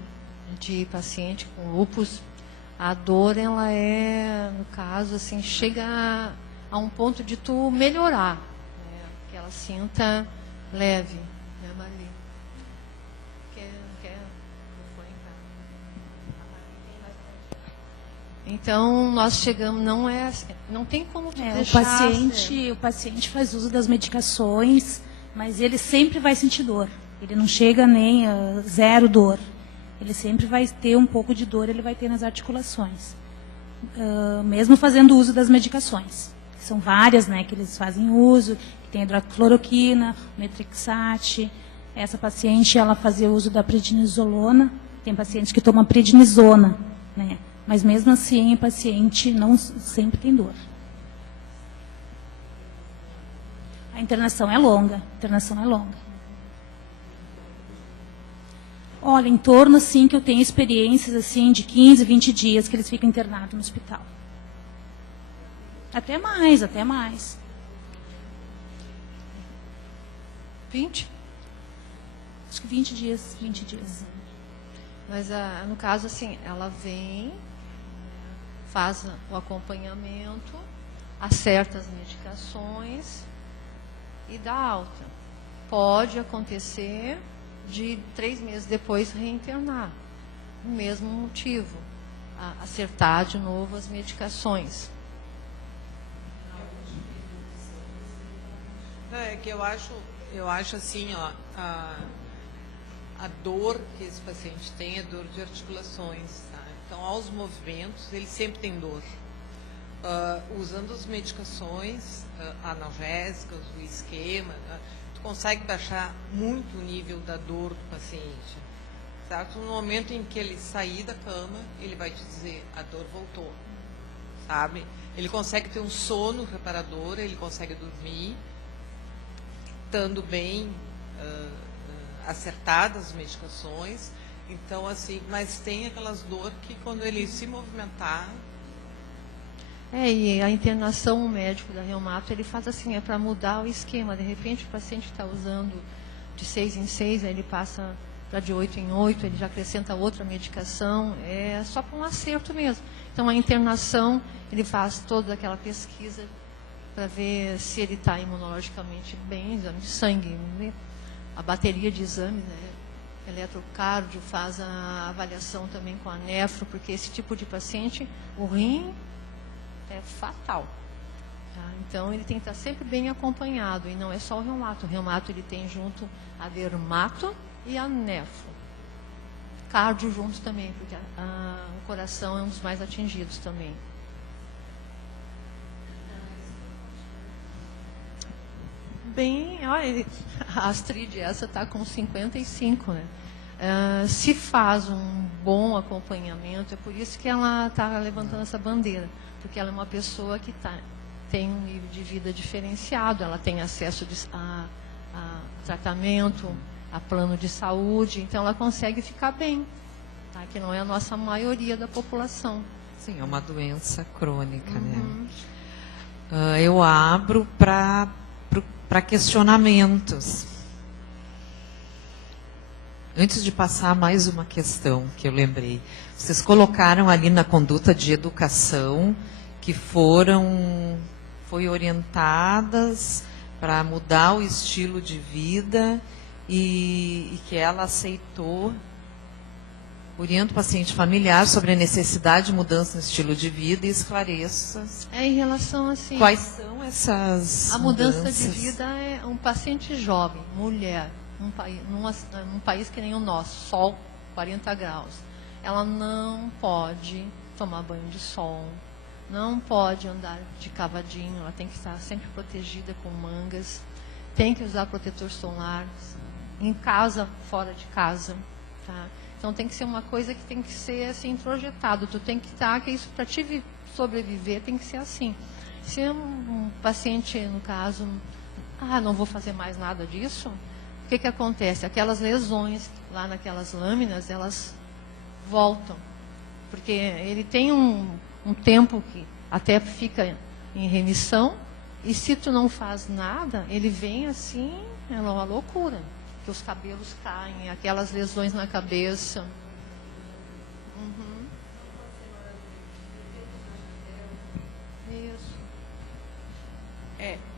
de paciente com lúpus, a dor, ela no caso, assim, chega a um ponto de tu melhorar, né? Que ela sinta leve. Né, Marli? Então, nós chegamos, não tem como tu deixar... O paciente faz uso das medicações, mas ele sempre vai sentir dor. Ele não chega nem a zero dor. Ele sempre vai ter um pouco de dor, ele vai ter nas articulações. mesmo fazendo uso das medicações. São várias, né, que eles fazem uso, que tem hidroxicloroquina, metrixate. Essa paciente, ela fazia uso da prednisolona. Tem paciente que toma prednisona, né? Mas mesmo assim, o paciente não sempre tem dor. A internação é longa. Olha, em torno, assim, que eu tenho experiências, assim, de 15, 20 dias que eles ficam internados no hospital. Até mais. 20? Acho que 20 dias. Mas, no caso, assim, ela vem, faz o acompanhamento, acerta as medicações e dá alta. Pode acontecer de 3 meses depois reinternar. O mesmo motivo, acertar de novo as medicações. É que eu acho assim, ó, a dor que esse paciente tem é dor de articulações, tá? Então, aos movimentos, ele sempre tem dor. Usando as medicações analgésicas, o esquema, tu consegue baixar muito o nível da dor do paciente, certo? No momento em que ele sair da cama, ele vai te dizer, a dor voltou, sabe? Ele consegue ter um sono reparador, ele consegue dormir, estando bem acertadas as medicações. Então, assim, mas tem aquelas dores que quando ele se movimentar... E a internação, o médico da reumato, ele faz assim, é para mudar o esquema. De repente, o paciente está usando de 6 em 6, aí ele passa para de 8 em 8, ele já acrescenta outra medicação, é só para um acerto mesmo. Então, a internação, ele faz toda aquela pesquisa para ver se ele está imunologicamente bem, exame de sangue, né? A bateria de exames, né? Eletrocardio, faz a avaliação também com a nefro, porque esse tipo de paciente, o rim é fatal. Tá? Então, ele tem que estar sempre bem acompanhado, e não é só o reumato. O reumato, ele tem junto a dermato e a nefro. Cardio junto também, porque o coração é um dos mais atingidos também. Bem, olha, a Astrid, essa está com 55, né? Se faz um bom acompanhamento, é por isso que ela está levantando essa bandeira, porque ela é uma pessoa que tem um nível de vida diferenciado, ela tem acesso a tratamento, a plano de saúde, então ela consegue ficar bem, tá? Que não é a nossa maioria da população. Sim, é uma doença crônica, né? Eu abro para questionamentos. Antes de passar mais uma questão que eu lembrei, vocês colocaram ali na conduta de educação que foi orientadas para mudar o estilo de vida e que ela aceitou. Orienta o paciente familiar sobre a necessidade de mudança no estilo de vida e esclareça. Em relação assim. Quais são essas A mudança mudanças? de vida é um paciente jovem, mulher, num país que nem o nosso, sol 40 graus. Ela não pode tomar banho de sol, não pode andar de cavadinho, ela tem que estar sempre protegida com mangas, tem que usar protetor solar, em casa, fora de casa, tá? Então tem que ser uma coisa que tem que ser assim projetado. Tu tem que estar, que isso para te sobreviver tem que ser assim. Se um paciente, no caso, não vou fazer mais nada disso, o que acontece? Aquelas lesões lá naquelas lâminas, elas voltam. Porque ele tem um tempo que até fica em remissão, e se tu não faz nada, ele vem assim, é uma loucura. Que os cabelos caem, aquelas lesões na cabeça. Isso.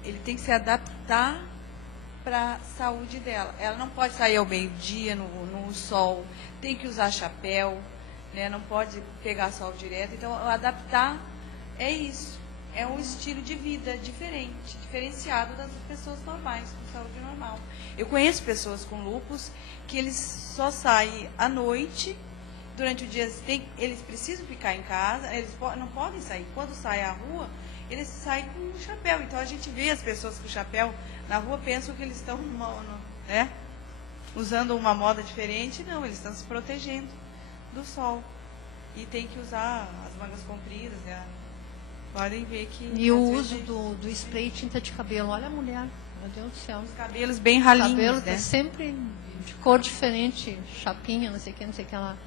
Ele tem que se adaptar para a saúde dela. Ela não pode sair ao meio-dia no sol, tem que usar chapéu, né? Não pode pegar sol direto. Então, adaptar é isso. É um estilo de vida diferenciado das pessoas normais, com saúde normal. Eu conheço pessoas com lúpus que eles só saem à noite, durante o dia eles precisam ficar em casa, eles não podem sair. Quando saem à rua, eles saem com um chapéu. Então a gente vê as pessoas com chapéu na rua, pensam que eles estão usando uma moda diferente. Não, eles estão se protegendo do sol. E tem que usar as mangas compridas, né? Podem ver que... E o uso do spray tinta de cabelo. Olha a mulher, meu Deus do céu. Os cabelos bem ralinhos, cabelo né? sempre de cor diferente, chapinha, não sei o que ela...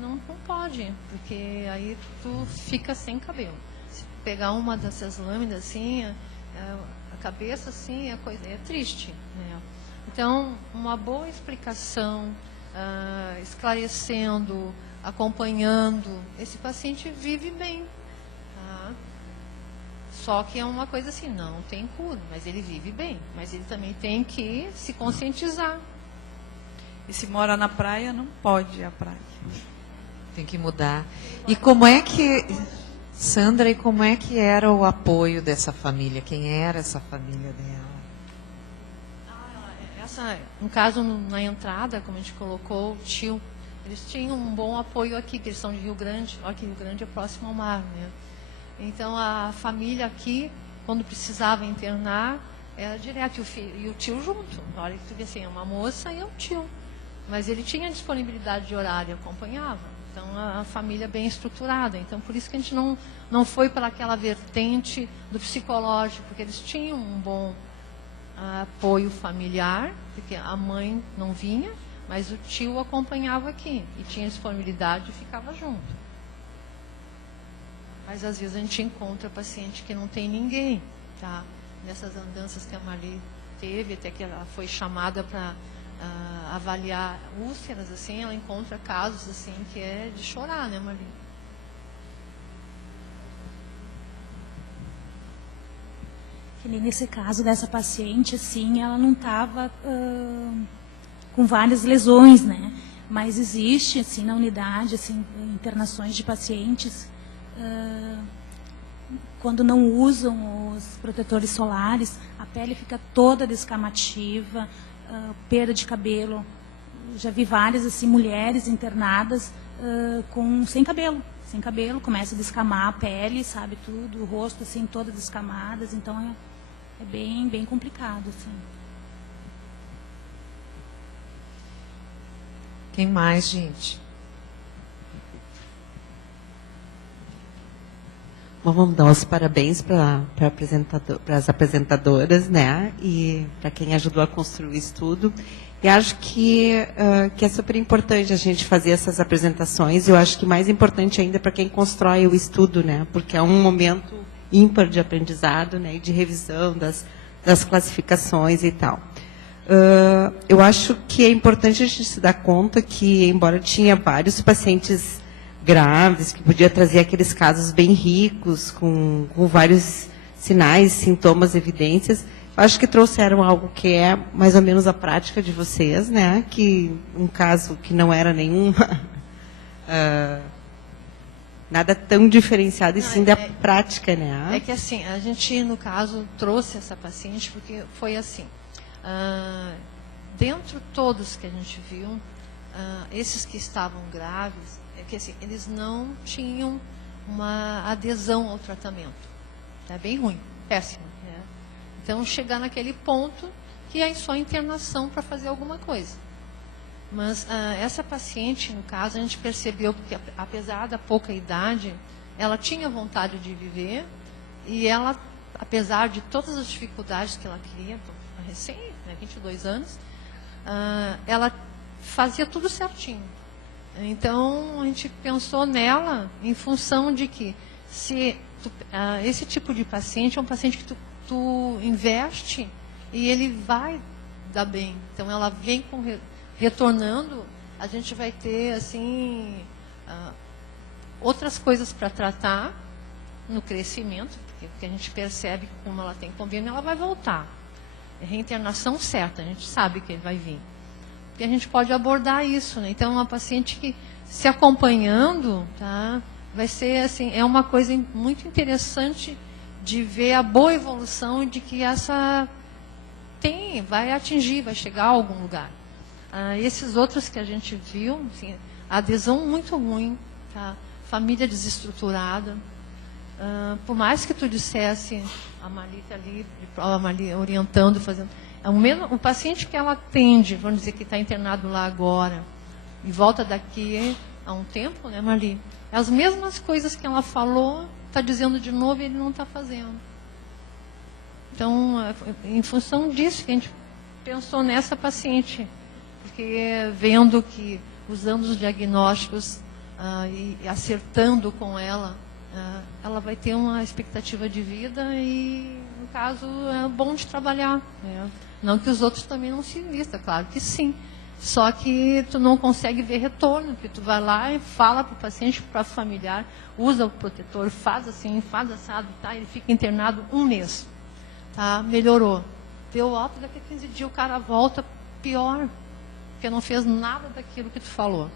não pode, porque aí tu fica sem cabelo. Se pegar uma dessas lâminas assim, a cabeça assim, é triste, né? Então, uma boa explicação, esclarecendo, acompanhando, esse paciente vive bem. Tá? Só que é uma coisa assim, não tem cura, mas ele vive bem. Mas ele também tem que se conscientizar. E se mora na praia, não pode ir à praia. Tem que mudar. E como é que, Sandra, e como é que era o apoio dessa família? Quem era essa família dela? No caso, na entrada, como a gente colocou, o tio, eles tinham um bom apoio aqui, porque eles são de Rio Grande. Olha que Rio Grande é próximo ao mar, né? Então, a família aqui, quando precisava internar, era direto. E o tio junto. Na hora que tu vê assim, é uma moça e é o tio. Mas ele tinha disponibilidade de horário, acompanhava. Então, a família bem estruturada. Então, por isso que a gente não foi para aquela vertente do psicológico, porque eles tinham um bom apoio familiar, porque a mãe não vinha, mas o tio acompanhava aqui e tinha disponibilidade e ficava junto. Mas às vezes a gente encontra paciente que não tem ninguém, tá? Nessas andanças que a Marli teve, até que ela foi chamada para avaliar úlceras, assim, ela encontra casos assim que é de chorar, né, Marli? Que nem nesse caso dessa paciente, assim, ela não estava com várias lesões, né? Mas existe, assim, na unidade, assim, internações de pacientes quando não usam os protetores solares, a pele fica toda descamativa, perda de cabelo. Já vi várias, assim, mulheres internadas sem cabelo. Sem cabelo, começa a descamar a pele, sabe, tudo, o rosto, assim, todas descamadas. Então, é bem, bem complicado, assim. Quem mais, gente? Bom, vamos dar os parabéns para as apresentadoras, né? E para quem ajudou a construir o estudo. E acho que é super importante a gente fazer essas apresentações. Eu acho que mais importante ainda para quem constrói o estudo, né? Porque é um momento ímpar de aprendizado, né? E de revisão das classificações e tal. Eu acho que é importante a gente se dar conta que, embora tinha vários pacientes grávidas, que podia trazer aqueles casos bem ricos, com vários sinais, sintomas, evidências, acho que trouxeram algo que é mais ou menos a prática de vocês, né? Que um caso que não era nada tão diferenciado, e sim da prática, né? É que assim, a gente, no caso, trouxe essa paciente porque foi assim. Dentro todos que a gente viu, esses que estavam graves, é que assim, eles não tinham uma adesão ao tratamento. É bem ruim, péssimo. Né? Então, chegar naquele ponto que é só internação para fazer alguma coisa. Mas essa paciente, no caso, a gente percebeu, porque apesar da pouca idade, ela tinha vontade de viver e ela, apesar de todas as dificuldades que ela queria, recém, né, 22 anos, ela fazia tudo certinho. Então, a gente pensou nela em função de que esse tipo de paciente é um paciente que tu investe e ele vai dar bem. Então, ela vem retornando, a gente vai ter, assim, outras coisas para tratar no crescimento, porque a gente percebe que como ela tem convênio, ela vai voltar. É reinternação certa, a gente sabe que ele vai vir. E a gente pode abordar isso, né? Então, uma paciente que se acompanhando, tá? Vai ser assim, é uma coisa muito interessante de ver a boa evolução de que essa vai atingir, vai chegar a algum lugar. Esses outros que a gente viu, assim, A adesão muito ruim, tá? Família desestruturada. Por mais que tu dissesse, a Mali está ali, a Mali orientando, fazendo... O paciente que ela atende, vamos dizer que está internado lá agora, e volta daqui a um tempo, né, Mali? As mesmas coisas que ela falou, está dizendo de novo e ele não está fazendo. Então, em função disso que a gente pensou nessa paciente, porque vendo que, usando os diagnósticos e acertando com ela, ela vai ter uma expectativa de vida e, no caso, é bom de trabalhar. Né? Não que os outros também não se invistam, claro que sim. Só que tu não consegue ver retorno, que tu vai lá e fala para o paciente, para o familiar, usa o protetor, faz assim, faz assado, tá? Ele fica internado 1 mês. Tá? Melhorou. Deu alta, daqui a 15 dias o cara volta pior, porque não fez nada daquilo que tu falou.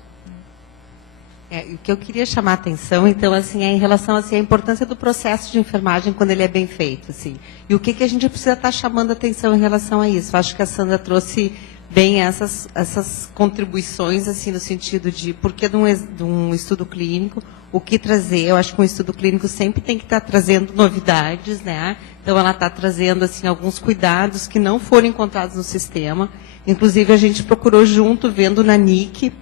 O que eu queria chamar a atenção, então, assim, é em relação assim, à importância do processo de enfermagem quando ele é bem feito. Assim. E o que a gente precisa estar chamando a atenção em relação a isso? Eu acho que a Sandra trouxe bem essas contribuições, assim, no sentido de por que de um estudo clínico, o que trazer. Eu acho que um estudo clínico sempre tem que estar trazendo novidades, né? Então, ela está trazendo, assim, alguns cuidados que não foram encontrados no sistema. Inclusive, a gente procurou junto, vendo na NIC,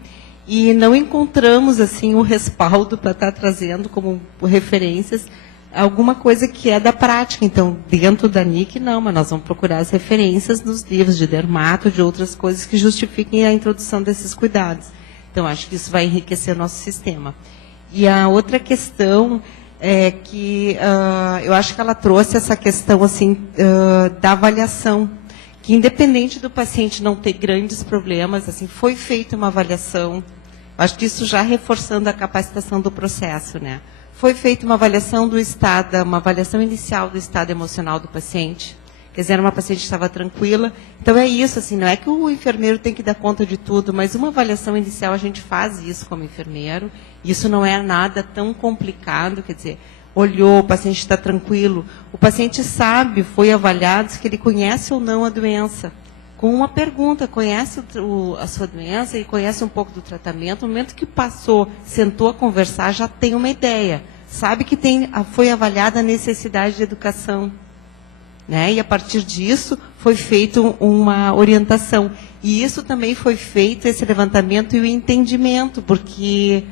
e não encontramos, assim, o respaldo para estar trazendo como referências alguma coisa que é da prática. Então, dentro da NIC, não, mas nós vamos procurar as referências nos livros de dermato, de outras coisas que justifiquem a introdução desses cuidados. Então, acho que isso vai enriquecer o nosso sistema. E a outra questão é que eu acho que ela trouxe essa questão assim, da avaliação, que independente do paciente não ter grandes problemas, assim, foi feita uma avaliação. Acho que isso já reforçando a capacitação do processo, né? Foi feita uma avaliação do estado, uma avaliação inicial do estado emocional do paciente. Quer dizer, era uma paciente que estava tranquila. Então, é isso, assim, não é que o enfermeiro tem que dar conta de tudo, mas uma avaliação inicial, a gente faz isso como enfermeiro. Isso não é nada tão complicado, quer dizer, olhou, o paciente está tranquilo. O paciente sabe, foi avaliado, que ele conhece ou não a doença. Com uma pergunta, conhece a sua doença e conhece um pouco do tratamento. No momento que passou, sentou a conversar, já tem uma ideia. Sabe que foi avaliada a necessidade de educação. Né? E, a partir disso, foi feita uma orientação. E isso também foi feito, esse levantamento e o entendimento, porque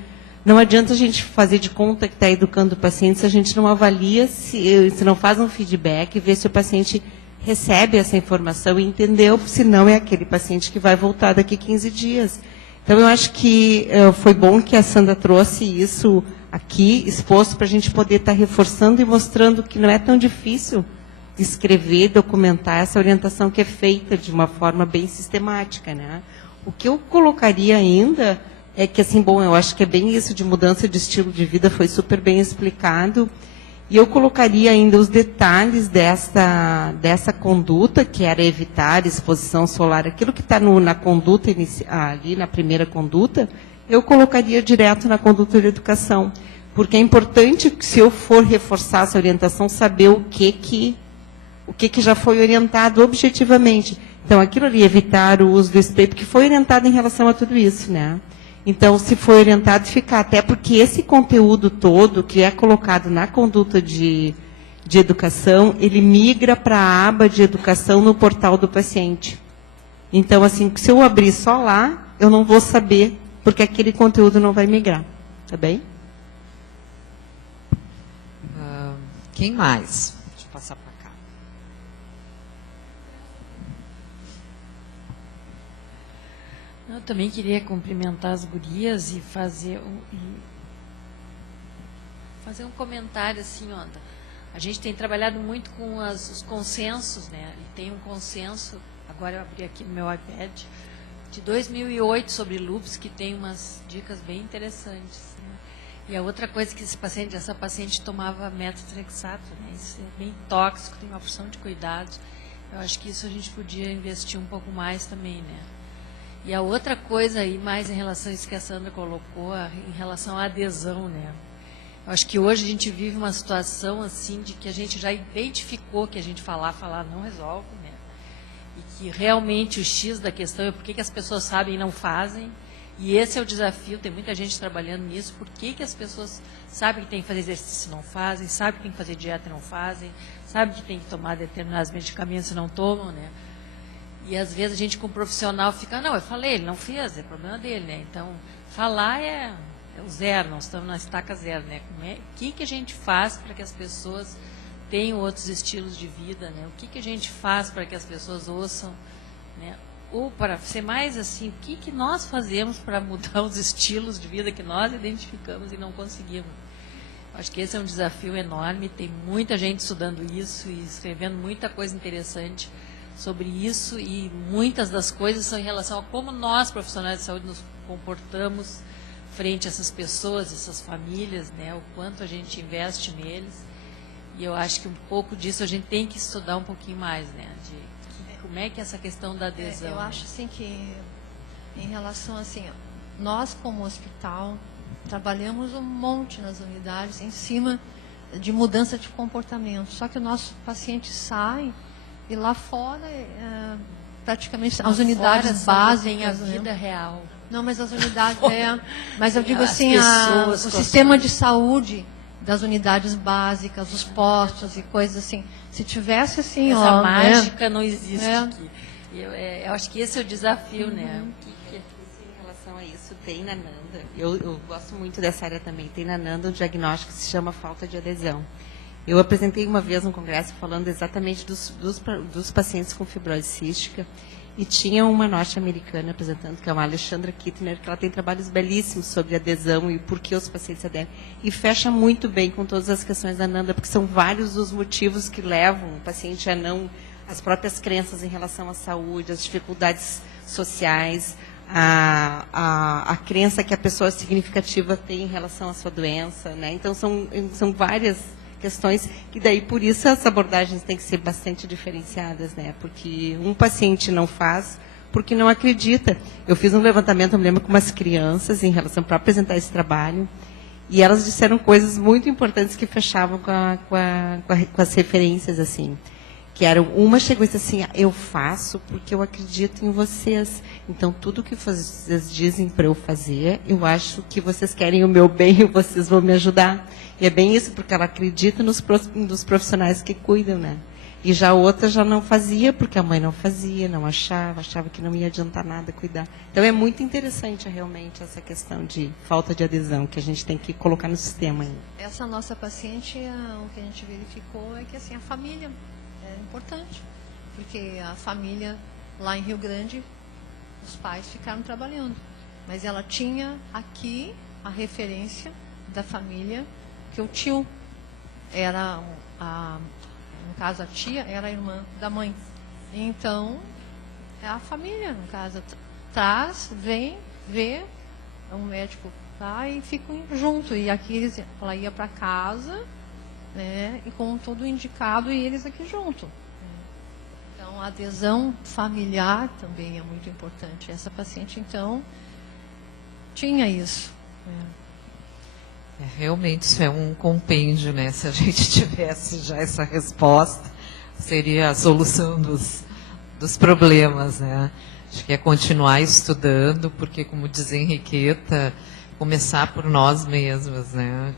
não adianta a gente fazer de conta que está educando o paciente se a gente não avalia, se não faz um feedback, ver se o paciente recebe essa informação e entendeu, senão é aquele paciente que vai voltar daqui 15 dias. Então, eu acho que foi bom que a Sandra trouxe isso aqui, exposto, para a gente poder estar reforçando e mostrando que não é tão difícil escrever, documentar essa orientação que é feita de uma forma bem sistemática. Né? O que eu colocaria ainda é que, assim, bom, eu acho que é bem isso de mudança de estilo de vida, foi super bem explicado. E eu colocaria ainda os detalhes dessa conduta, que era evitar exposição solar, aquilo que está na conduta ali, na primeira conduta, eu colocaria direto na conduta de educação. Porque é importante, se eu for reforçar essa orientação, saber o que já foi orientado objetivamente. Então, aquilo ali, evitar o uso do spray, porque foi orientado em relação a tudo isso, né? Então, se foi orientado, ficar. Até porque esse conteúdo todo, que é colocado na conduta de educação, ele migra para a aba de educação no portal do paciente. Então, assim, se eu abrir só lá, eu não vou saber, porque aquele conteúdo não vai migrar. Tá bem? Quem mais? Deixa eu passar para cá. Eu também queria cumprimentar as gurias e fazer um comentário assim, ó. A gente tem trabalhado muito com os consensos, né? E tem um consenso, agora eu abri aqui no meu iPad, de 2008 sobre lúpus, que tem umas dicas bem interessantes. Né? E a outra coisa que essa paciente tomava metotrexato, né? Isso é bem tóxico, tem uma porção de cuidados. Eu acho que isso a gente podia investir um pouco mais também, né? E a outra coisa aí, mais em relação a isso que a Sandra colocou, em relação à adesão, né? Eu acho que hoje a gente vive uma situação assim de que a gente já identificou que a gente falar não resolve, né? E que realmente o X da questão é por que as pessoas sabem e não fazem. E esse é o desafio, tem muita gente trabalhando nisso. Por que que as pessoas sabem que tem que fazer exercício e não fazem, sabem que tem que fazer dieta e não fazem, sabem que tem que tomar determinados medicamentos e não tomam, né? E às vezes a gente com um profissional fica, não, eu falei, ele não fez, é problema dele, né? Então, falar é o zero, nós estamos na estaca zero, né? O que a gente faz para que as pessoas tenham outros estilos de vida, né? O que a gente faz para que as pessoas ouçam, né? Ou para ser mais assim, o que nós fazemos para mudar os estilos de vida que nós identificamos e não conseguimos? Acho que esse é um desafio enorme, tem muita gente estudando isso e escrevendo muita coisa interessante sobre isso, e muitas das coisas são em relação a como nós, profissionais de saúde, nos comportamos frente a essas pessoas, essas famílias, né? O quanto a gente investe neles. E eu acho que um pouco disso a gente tem que estudar um pouquinho mais, né? Como é que é essa questão da adesão? Eu acho assim que, em relação assim, nós como hospital trabalhamos um monte nas unidades em cima de mudança de comportamento. Só que o nosso paciente sai e lá fora, praticamente, as unidades básicas, a vida real. Não, mas as unidades, mas eu digo As assim, o sistema de saúde das unidades básicas, os postos e coisas assim. Se tivesse assim, essa mágica não existe aqui. Eu acho que esse é o desafio, né? Em relação a isso, tem na Nanda, eu gosto muito dessa área também, tem na Nanda um diagnóstico que se chama falta de adesão. Eu apresentei uma vez um congresso falando exatamente dos pacientes com fibrose cística, e tinha uma norte-americana apresentando, que é uma Alexandra Kittner, que ela tem trabalhos belíssimos sobre adesão e por que os pacientes aderem. E fecha muito bem com todas as questões da Nanda, porque são vários os motivos que levam o paciente a não, as próprias crenças em relação à saúde, as dificuldades sociais, a crença que a pessoa significativa tem em relação à sua doença, né? Então, são várias questões que daí, por isso, as abordagens têm que ser bastante diferenciadas, né? Porque um paciente não faz porque não acredita. Eu fiz um levantamento, eu me lembro, com umas crianças em relação para apresentar esse trabalho, e elas disseram coisas muito importantes que fechavam com as referências, assim. Que eram, uma chegou e disse assim, eu faço porque eu acredito em vocês. Então, tudo que vocês dizem para eu fazer, eu acho que vocês querem o meu bem e vocês vão me ajudar. E é bem isso, porque ela acredita nos profissionais que cuidam, né? E já a outra já não fazia, porque a mãe não fazia, não achava que não ia adiantar nada cuidar. Então, é muito interessante, realmente, essa questão de falta de adesão, que a gente tem que colocar no sistema ainda. Essa nossa paciente, o que a gente verificou é que assim, a família é importante, porque a família lá em Rio Grande, os pais ficaram trabalhando, mas ela tinha aqui a referência da família, que o tio era, no caso a tia, era a irmã da mãe. Então, é a família, no caso, traz, vem, vê, um médico tá, e ficam junto. E aqui ela ia para casa, né, e com tudo indicado, e eles aqui junto. Então, a adesão familiar também é muito importante. Essa paciente, então, tinha isso. Realmente, isso é um compêndio, né? Se a gente tivesse já essa resposta, seria a solução dos problemas, né? Acho que é continuar estudando, porque, como diz Henriqueta, começar por nós mesmos, né?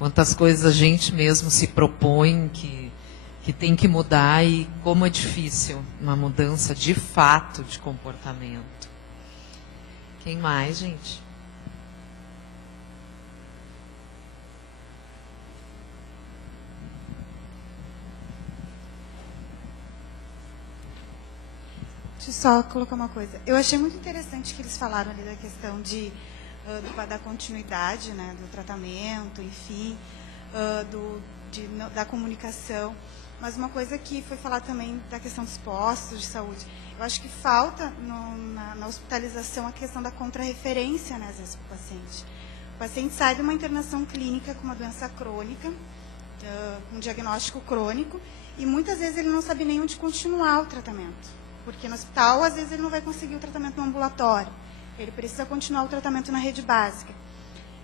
Quantas coisas a gente mesmo se propõe que tem que mudar e como é difícil uma mudança de fato de comportamento. Quem mais, gente? Deixa eu só colocar uma coisa. Eu achei muito interessante que eles falaram ali da questão da continuidade, né, do tratamento, enfim, da comunicação. Mas uma coisa que foi falar também da questão dos postos de saúde. Eu acho que falta na hospitalização a questão da contrarreferência, né, às vezes, para o paciente. O paciente sai de uma internação clínica com uma doença crônica, um diagnóstico crônico, e muitas vezes ele não sabe nem onde continuar o tratamento. Porque no hospital, às vezes, ele não vai conseguir o tratamento no ambulatório. Ele precisa continuar o tratamento na rede básica.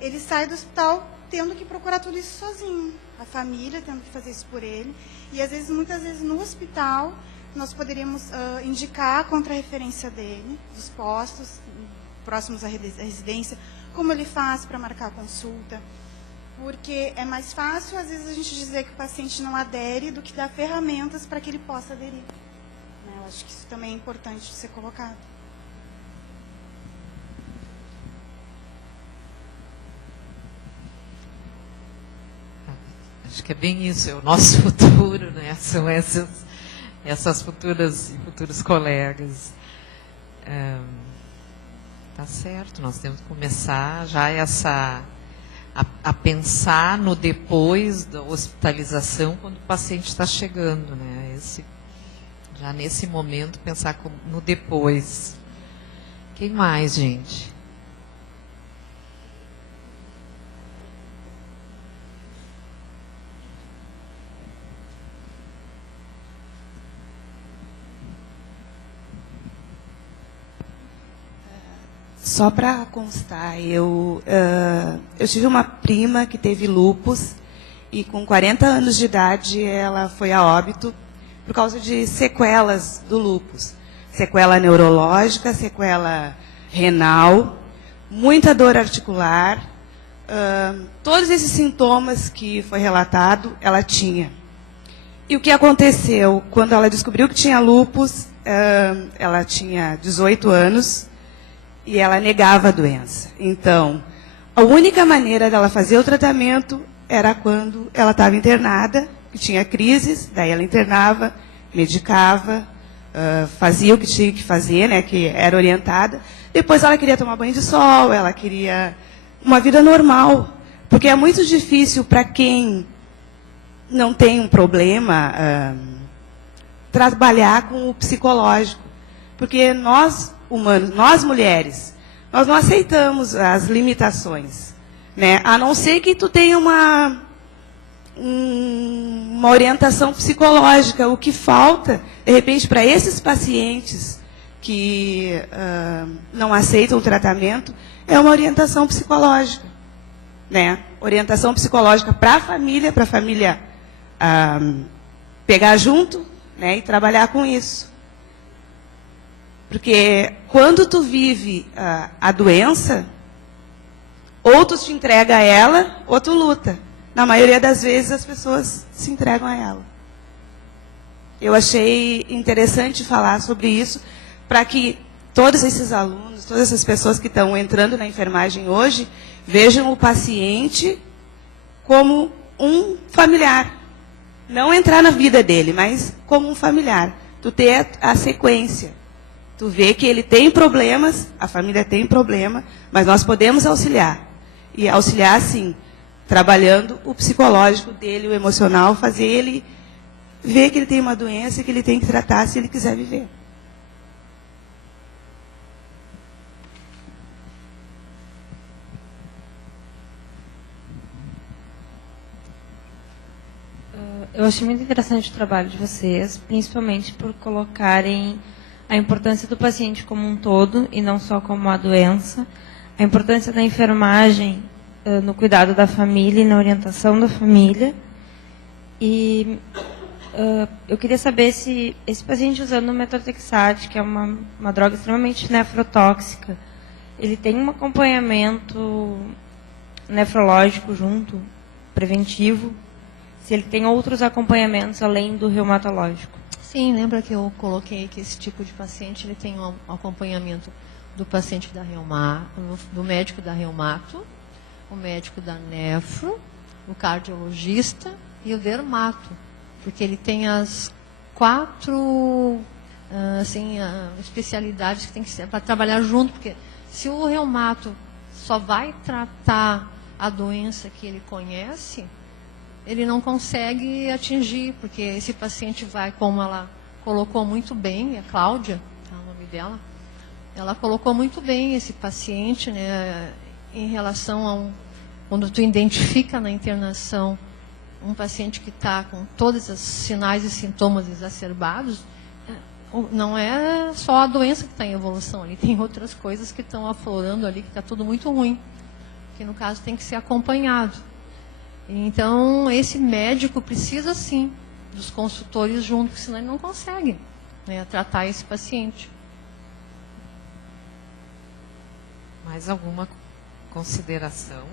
Ele sai do hospital tendo que procurar tudo isso sozinho. A família tendo que fazer isso por ele. E, às vezes, muitas vezes, no hospital, nós poderíamos indicar a contrarreferência dele, dos postos, próximos à residência, como ele faz para marcar a consulta. Porque é mais fácil, às vezes, a gente dizer que o paciente não adere do que dar ferramentas para que ele possa aderir. Né? Eu acho que isso também é importante de ser colocado. Acho que é bem isso, é o nosso futuro, né? São essas futuras e futuros colegas. Tá certo, nós temos que começar já a pensar no depois da hospitalização, quando o paciente está chegando, né? Já nesse momento, pensar no depois. Quem mais, gente? Só para constar, eu tive uma prima que teve lúpus e com 40 anos de idade ela foi a óbito por causa de sequelas do lúpus. Sequela neurológica, sequela renal, muita dor articular, todos esses sintomas que foi relatado, ela tinha. E o que aconteceu? Quando ela descobriu que tinha lúpus, ela tinha 18 anos, e ela negava a doença. Então, a única maneira dela fazer o tratamento era quando ela estava internada, que tinha crises, daí ela internava, medicava, fazia o que tinha que fazer, né, que era orientada. Depois ela queria tomar banho de sol, ela queria uma vida normal, porque é muito difícil para quem não tem um problema trabalhar com o psicológico, porque nós humanos, nós mulheres, nós não aceitamos as limitações, né? A não ser que tu tenha uma orientação psicológica. O que falta, de repente, para esses pacientes que não aceitam o tratamento, é uma orientação psicológica, né? Orientação psicológica para a família pegar junto, né, e trabalhar com isso. Porque quando tu vive a doença, ou tu te entrega a ela, ou tu luta. Na maioria das vezes, as pessoas se entregam a ela. Eu achei interessante falar sobre isso, para que todos esses alunos, todas essas pessoas que estão entrando na enfermagem hoje, vejam o paciente como um familiar. Não entrar na vida dele, mas como um familiar. Tu ter a sequência. Tu vê que ele tem problemas, a família tem problema, mas nós podemos auxiliar. E auxiliar, sim, trabalhando o psicológico dele, o emocional, fazer ele ver que ele tem uma doença que ele tem que tratar se ele quiser viver. Eu achei muito interessante o trabalho de vocês, principalmente por colocarem a importância do paciente como um todo e não só como a doença, a importância da enfermagem no cuidado da família e na orientação da família. E eu queria saber se esse paciente usando o metotrexate, que é uma droga extremamente nefrotóxica, ele tem um acompanhamento nefrológico junto, preventivo, se ele tem outros acompanhamentos além do reumatológico. Sim, lembra que eu coloquei que esse tipo de paciente ele tem um acompanhamento do paciente do médico da reumato, o médico da nefro, o cardiologista e o dermato, porque ele tem as 4 especialidades que tem que ser para trabalhar junto, porque se o reumato só vai tratar a doença que ele conhece, ele não consegue atingir, porque esse paciente vai, como ela colocou muito bem, a Cláudia, é o nome dela, ela colocou muito bem esse paciente, né, em relação a quando tu identifica na internação um paciente que está com todos os sinais e sintomas exacerbados, não é só a doença que está em evolução ali, tem outras coisas que estão aflorando ali, que está tudo muito ruim, que no caso tem que ser acompanhado. Então, esse médico precisa, sim, dos consultores juntos, senão ele não consegue, né, tratar esse paciente. Mais alguma consideração?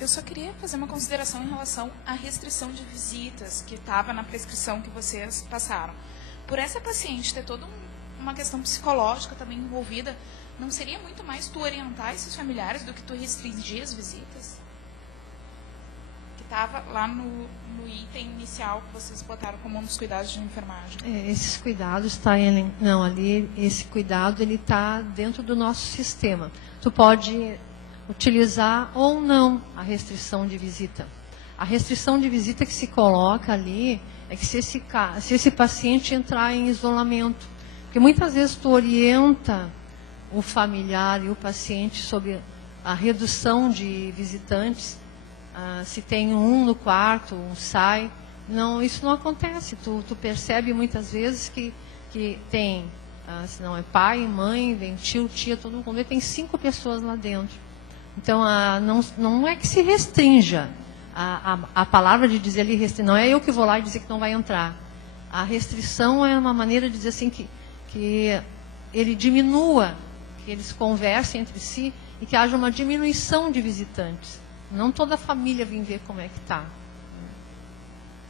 Eu só queria fazer uma consideração em relação à restrição de visitas que estava na prescrição que vocês passaram. Por essa paciente ter toda uma questão psicológica também envolvida, não seria muito mais tu orientar esses familiares do que tu restringir as visitas? Que estava lá no item inicial que vocês botaram como um dos cuidados de enfermagem. Esses cuidados esse cuidado ele está dentro do nosso sistema. Tu pode utilizar ou não a restrição de visita. A restrição de visita que se coloca ali é que se esse paciente entrar em isolamento, porque muitas vezes tu orienta o familiar e o paciente sobre a redução de visitantes, se tem um no quarto, um sai, não, isso não acontece. Tu percebe muitas vezes que tem, se não é pai, mãe, vem tio, tia, todo mundo, quando tem 5 pessoas lá dentro. Então, não é que se restrinja. A palavra de dizer ali, não é eu que vou lá e dizer que não vai entrar. A restrição é uma maneira de dizer assim que ele diminua, que eles conversem entre si e que haja uma diminuição de visitantes. Não toda a família vem ver como é que está.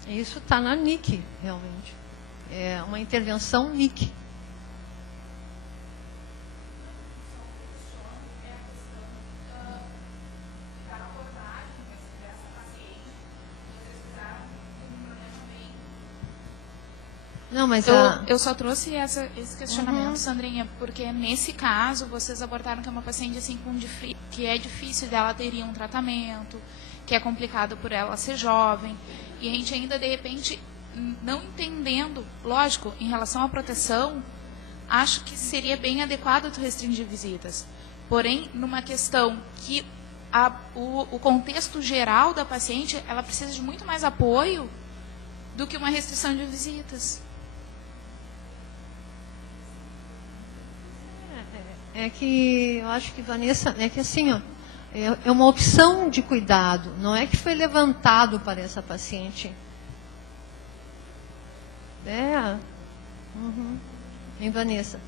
Isso está na NIC, realmente. É uma intervenção NIC. Não, mas eu só trouxe esse questionamento, Sandrinha, porque nesse caso vocês abordaram que é uma paciente assim que é difícil dela ter um tratamento, que é complicado por ela ser jovem, e a gente ainda de repente não entendendo, lógico, em relação à proteção, acho que seria bem adequado tu restringir visitas. Porém, numa questão que o contexto geral da paciente, ela precisa de muito mais apoio do que uma restrição de visitas. É que eu acho que, Vanessa, é que assim, ó, é uma opção de cuidado, não é que foi levantado para essa paciente. Em Vanessa,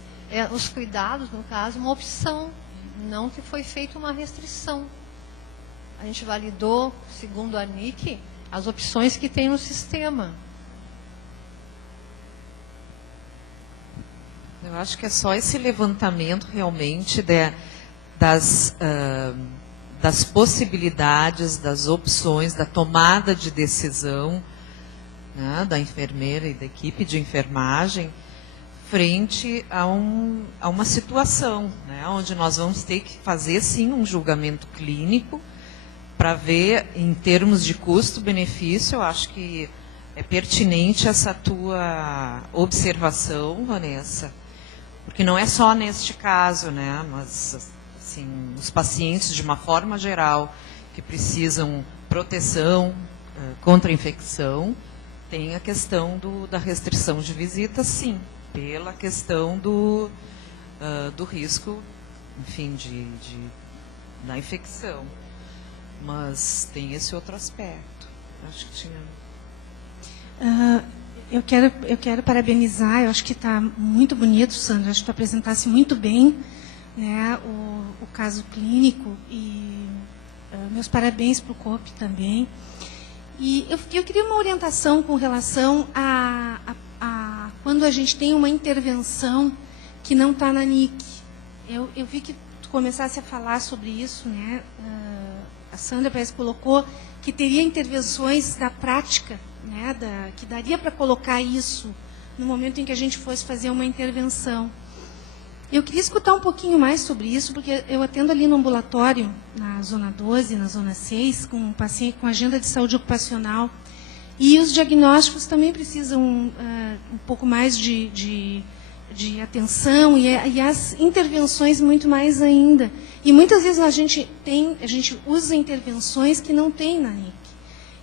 os cuidados, no caso, uma opção, não que foi feita uma restrição. A gente validou, segundo a NIC, as opções que tem no sistema. Eu acho que é só esse levantamento realmente das possibilidades, das opções, da tomada de decisão, né, da enfermeira e da equipe de enfermagem frente a uma situação, né, onde nós vamos ter que fazer, sim, um julgamento clínico para ver, em termos de custo-benefício, eu acho que é pertinente essa tua observação, Vanessa. Porque não é só neste caso, né, mas assim, os pacientes, de uma forma geral, que precisam proteção contra a infecção, tem a questão da restrição de visita, sim, pela questão do risco, enfim, da infecção. Mas tem esse outro aspecto. Acho que tinha... Eu quero parabenizar, eu acho que está muito bonito, Sandra, acho que tu apresentasse muito bem, né, o caso clínico, e meus parabéns para o COP também. E eu queria uma orientação com relação a quando a gente tem uma intervenção que não está na NIC. Eu vi que tu começasse a falar sobre isso, né? A Sandra parece que colocou que teria intervenções da prática, né, que daria para colocar isso no momento em que a gente fosse fazer uma intervenção. Eu queria escutar um pouquinho mais sobre isso, porque eu atendo ali no ambulatório, na Zona 12, na Zona 6, com um paciente com agenda de saúde ocupacional, e os diagnósticos também precisam um pouco mais de atenção, e as intervenções muito mais ainda. E muitas vezes a gente usa intervenções que não tem na NIC.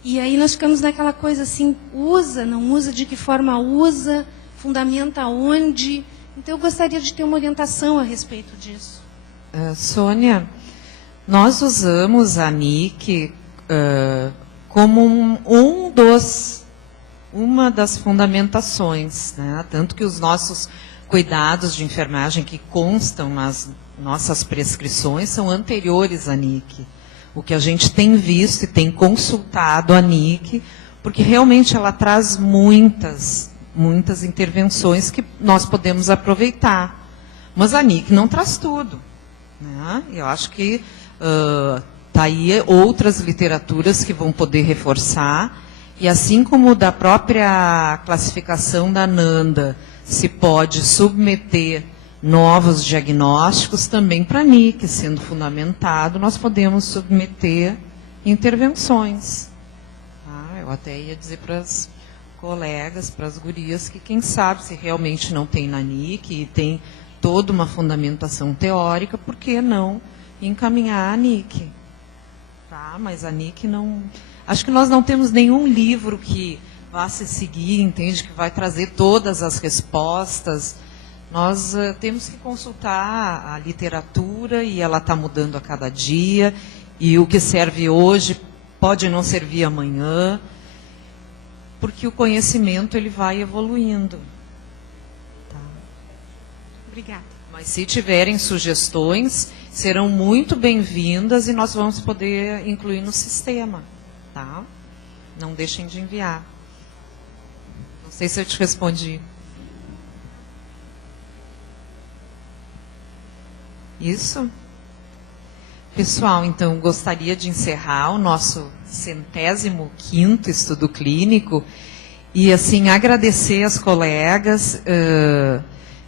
E aí nós ficamos naquela coisa assim, usa, não usa, de que forma usa, fundamenta onde. Então eu gostaria de ter uma orientação a respeito disso. Sônia, nós usamos a NIC como uma das fundamentações, né? Tanto que os nossos cuidados de enfermagem que constam nas nossas prescrições são anteriores à NIC. O que a gente tem visto e tem consultado a NIC, porque realmente ela traz muitas intervenções que nós podemos aproveitar. Mas a NIC não traz tudo, né? Eu acho que está aí outras literaturas que vão poder reforçar, e assim como da própria classificação da NANDA se pode submeter novos diagnósticos, também para a NIC, sendo fundamentado, nós podemos submeter intervenções. Eu até ia dizer para as colegas, para as gurias, que quem sabe se realmente não tem na NIC e tem toda uma fundamentação teórica, por que não encaminhar a NIC? Tá? Mas a NIC não... Acho que nós não temos nenhum livro que vá se seguir, entende, que vai trazer todas as respostas. Nós temos que consultar a literatura, e ela está mudando a cada dia, e o que serve hoje pode não servir amanhã, porque o conhecimento ele vai evoluindo. Tá? Obrigada. Mas se tiverem sugestões, serão muito bem-vindas e nós vamos poder incluir no sistema. Tá? Não deixem de enviar. Não sei se eu te respondi. Isso? Pessoal, então, gostaria de encerrar o nosso 105º estudo clínico e, assim, agradecer as colegas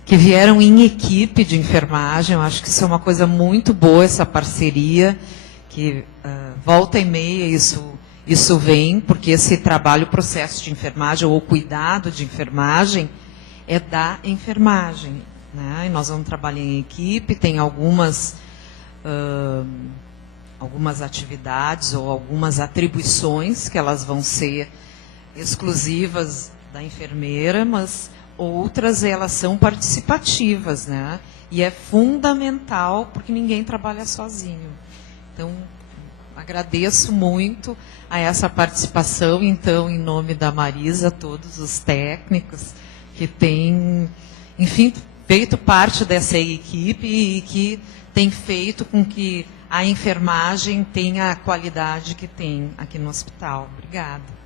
que vieram em equipe de enfermagem. Eu acho que isso é uma coisa muito boa, essa parceria, que volta e meia isso vem, porque esse trabalho, processo de enfermagem ou cuidado de enfermagem é da enfermagem, né? E nós vamos trabalhar em equipe, tem algumas atividades ou algumas atribuições que elas vão ser exclusivas da enfermeira, mas outras elas são participativas, né? E é fundamental, porque ninguém trabalha sozinho. Então, agradeço muito a essa participação, então, em nome da Marisa, a todos os técnicos que têm, enfim, feito parte dessa equipe e que tem feito com que a enfermagem tenha a qualidade que tem aqui no hospital. Obrigada.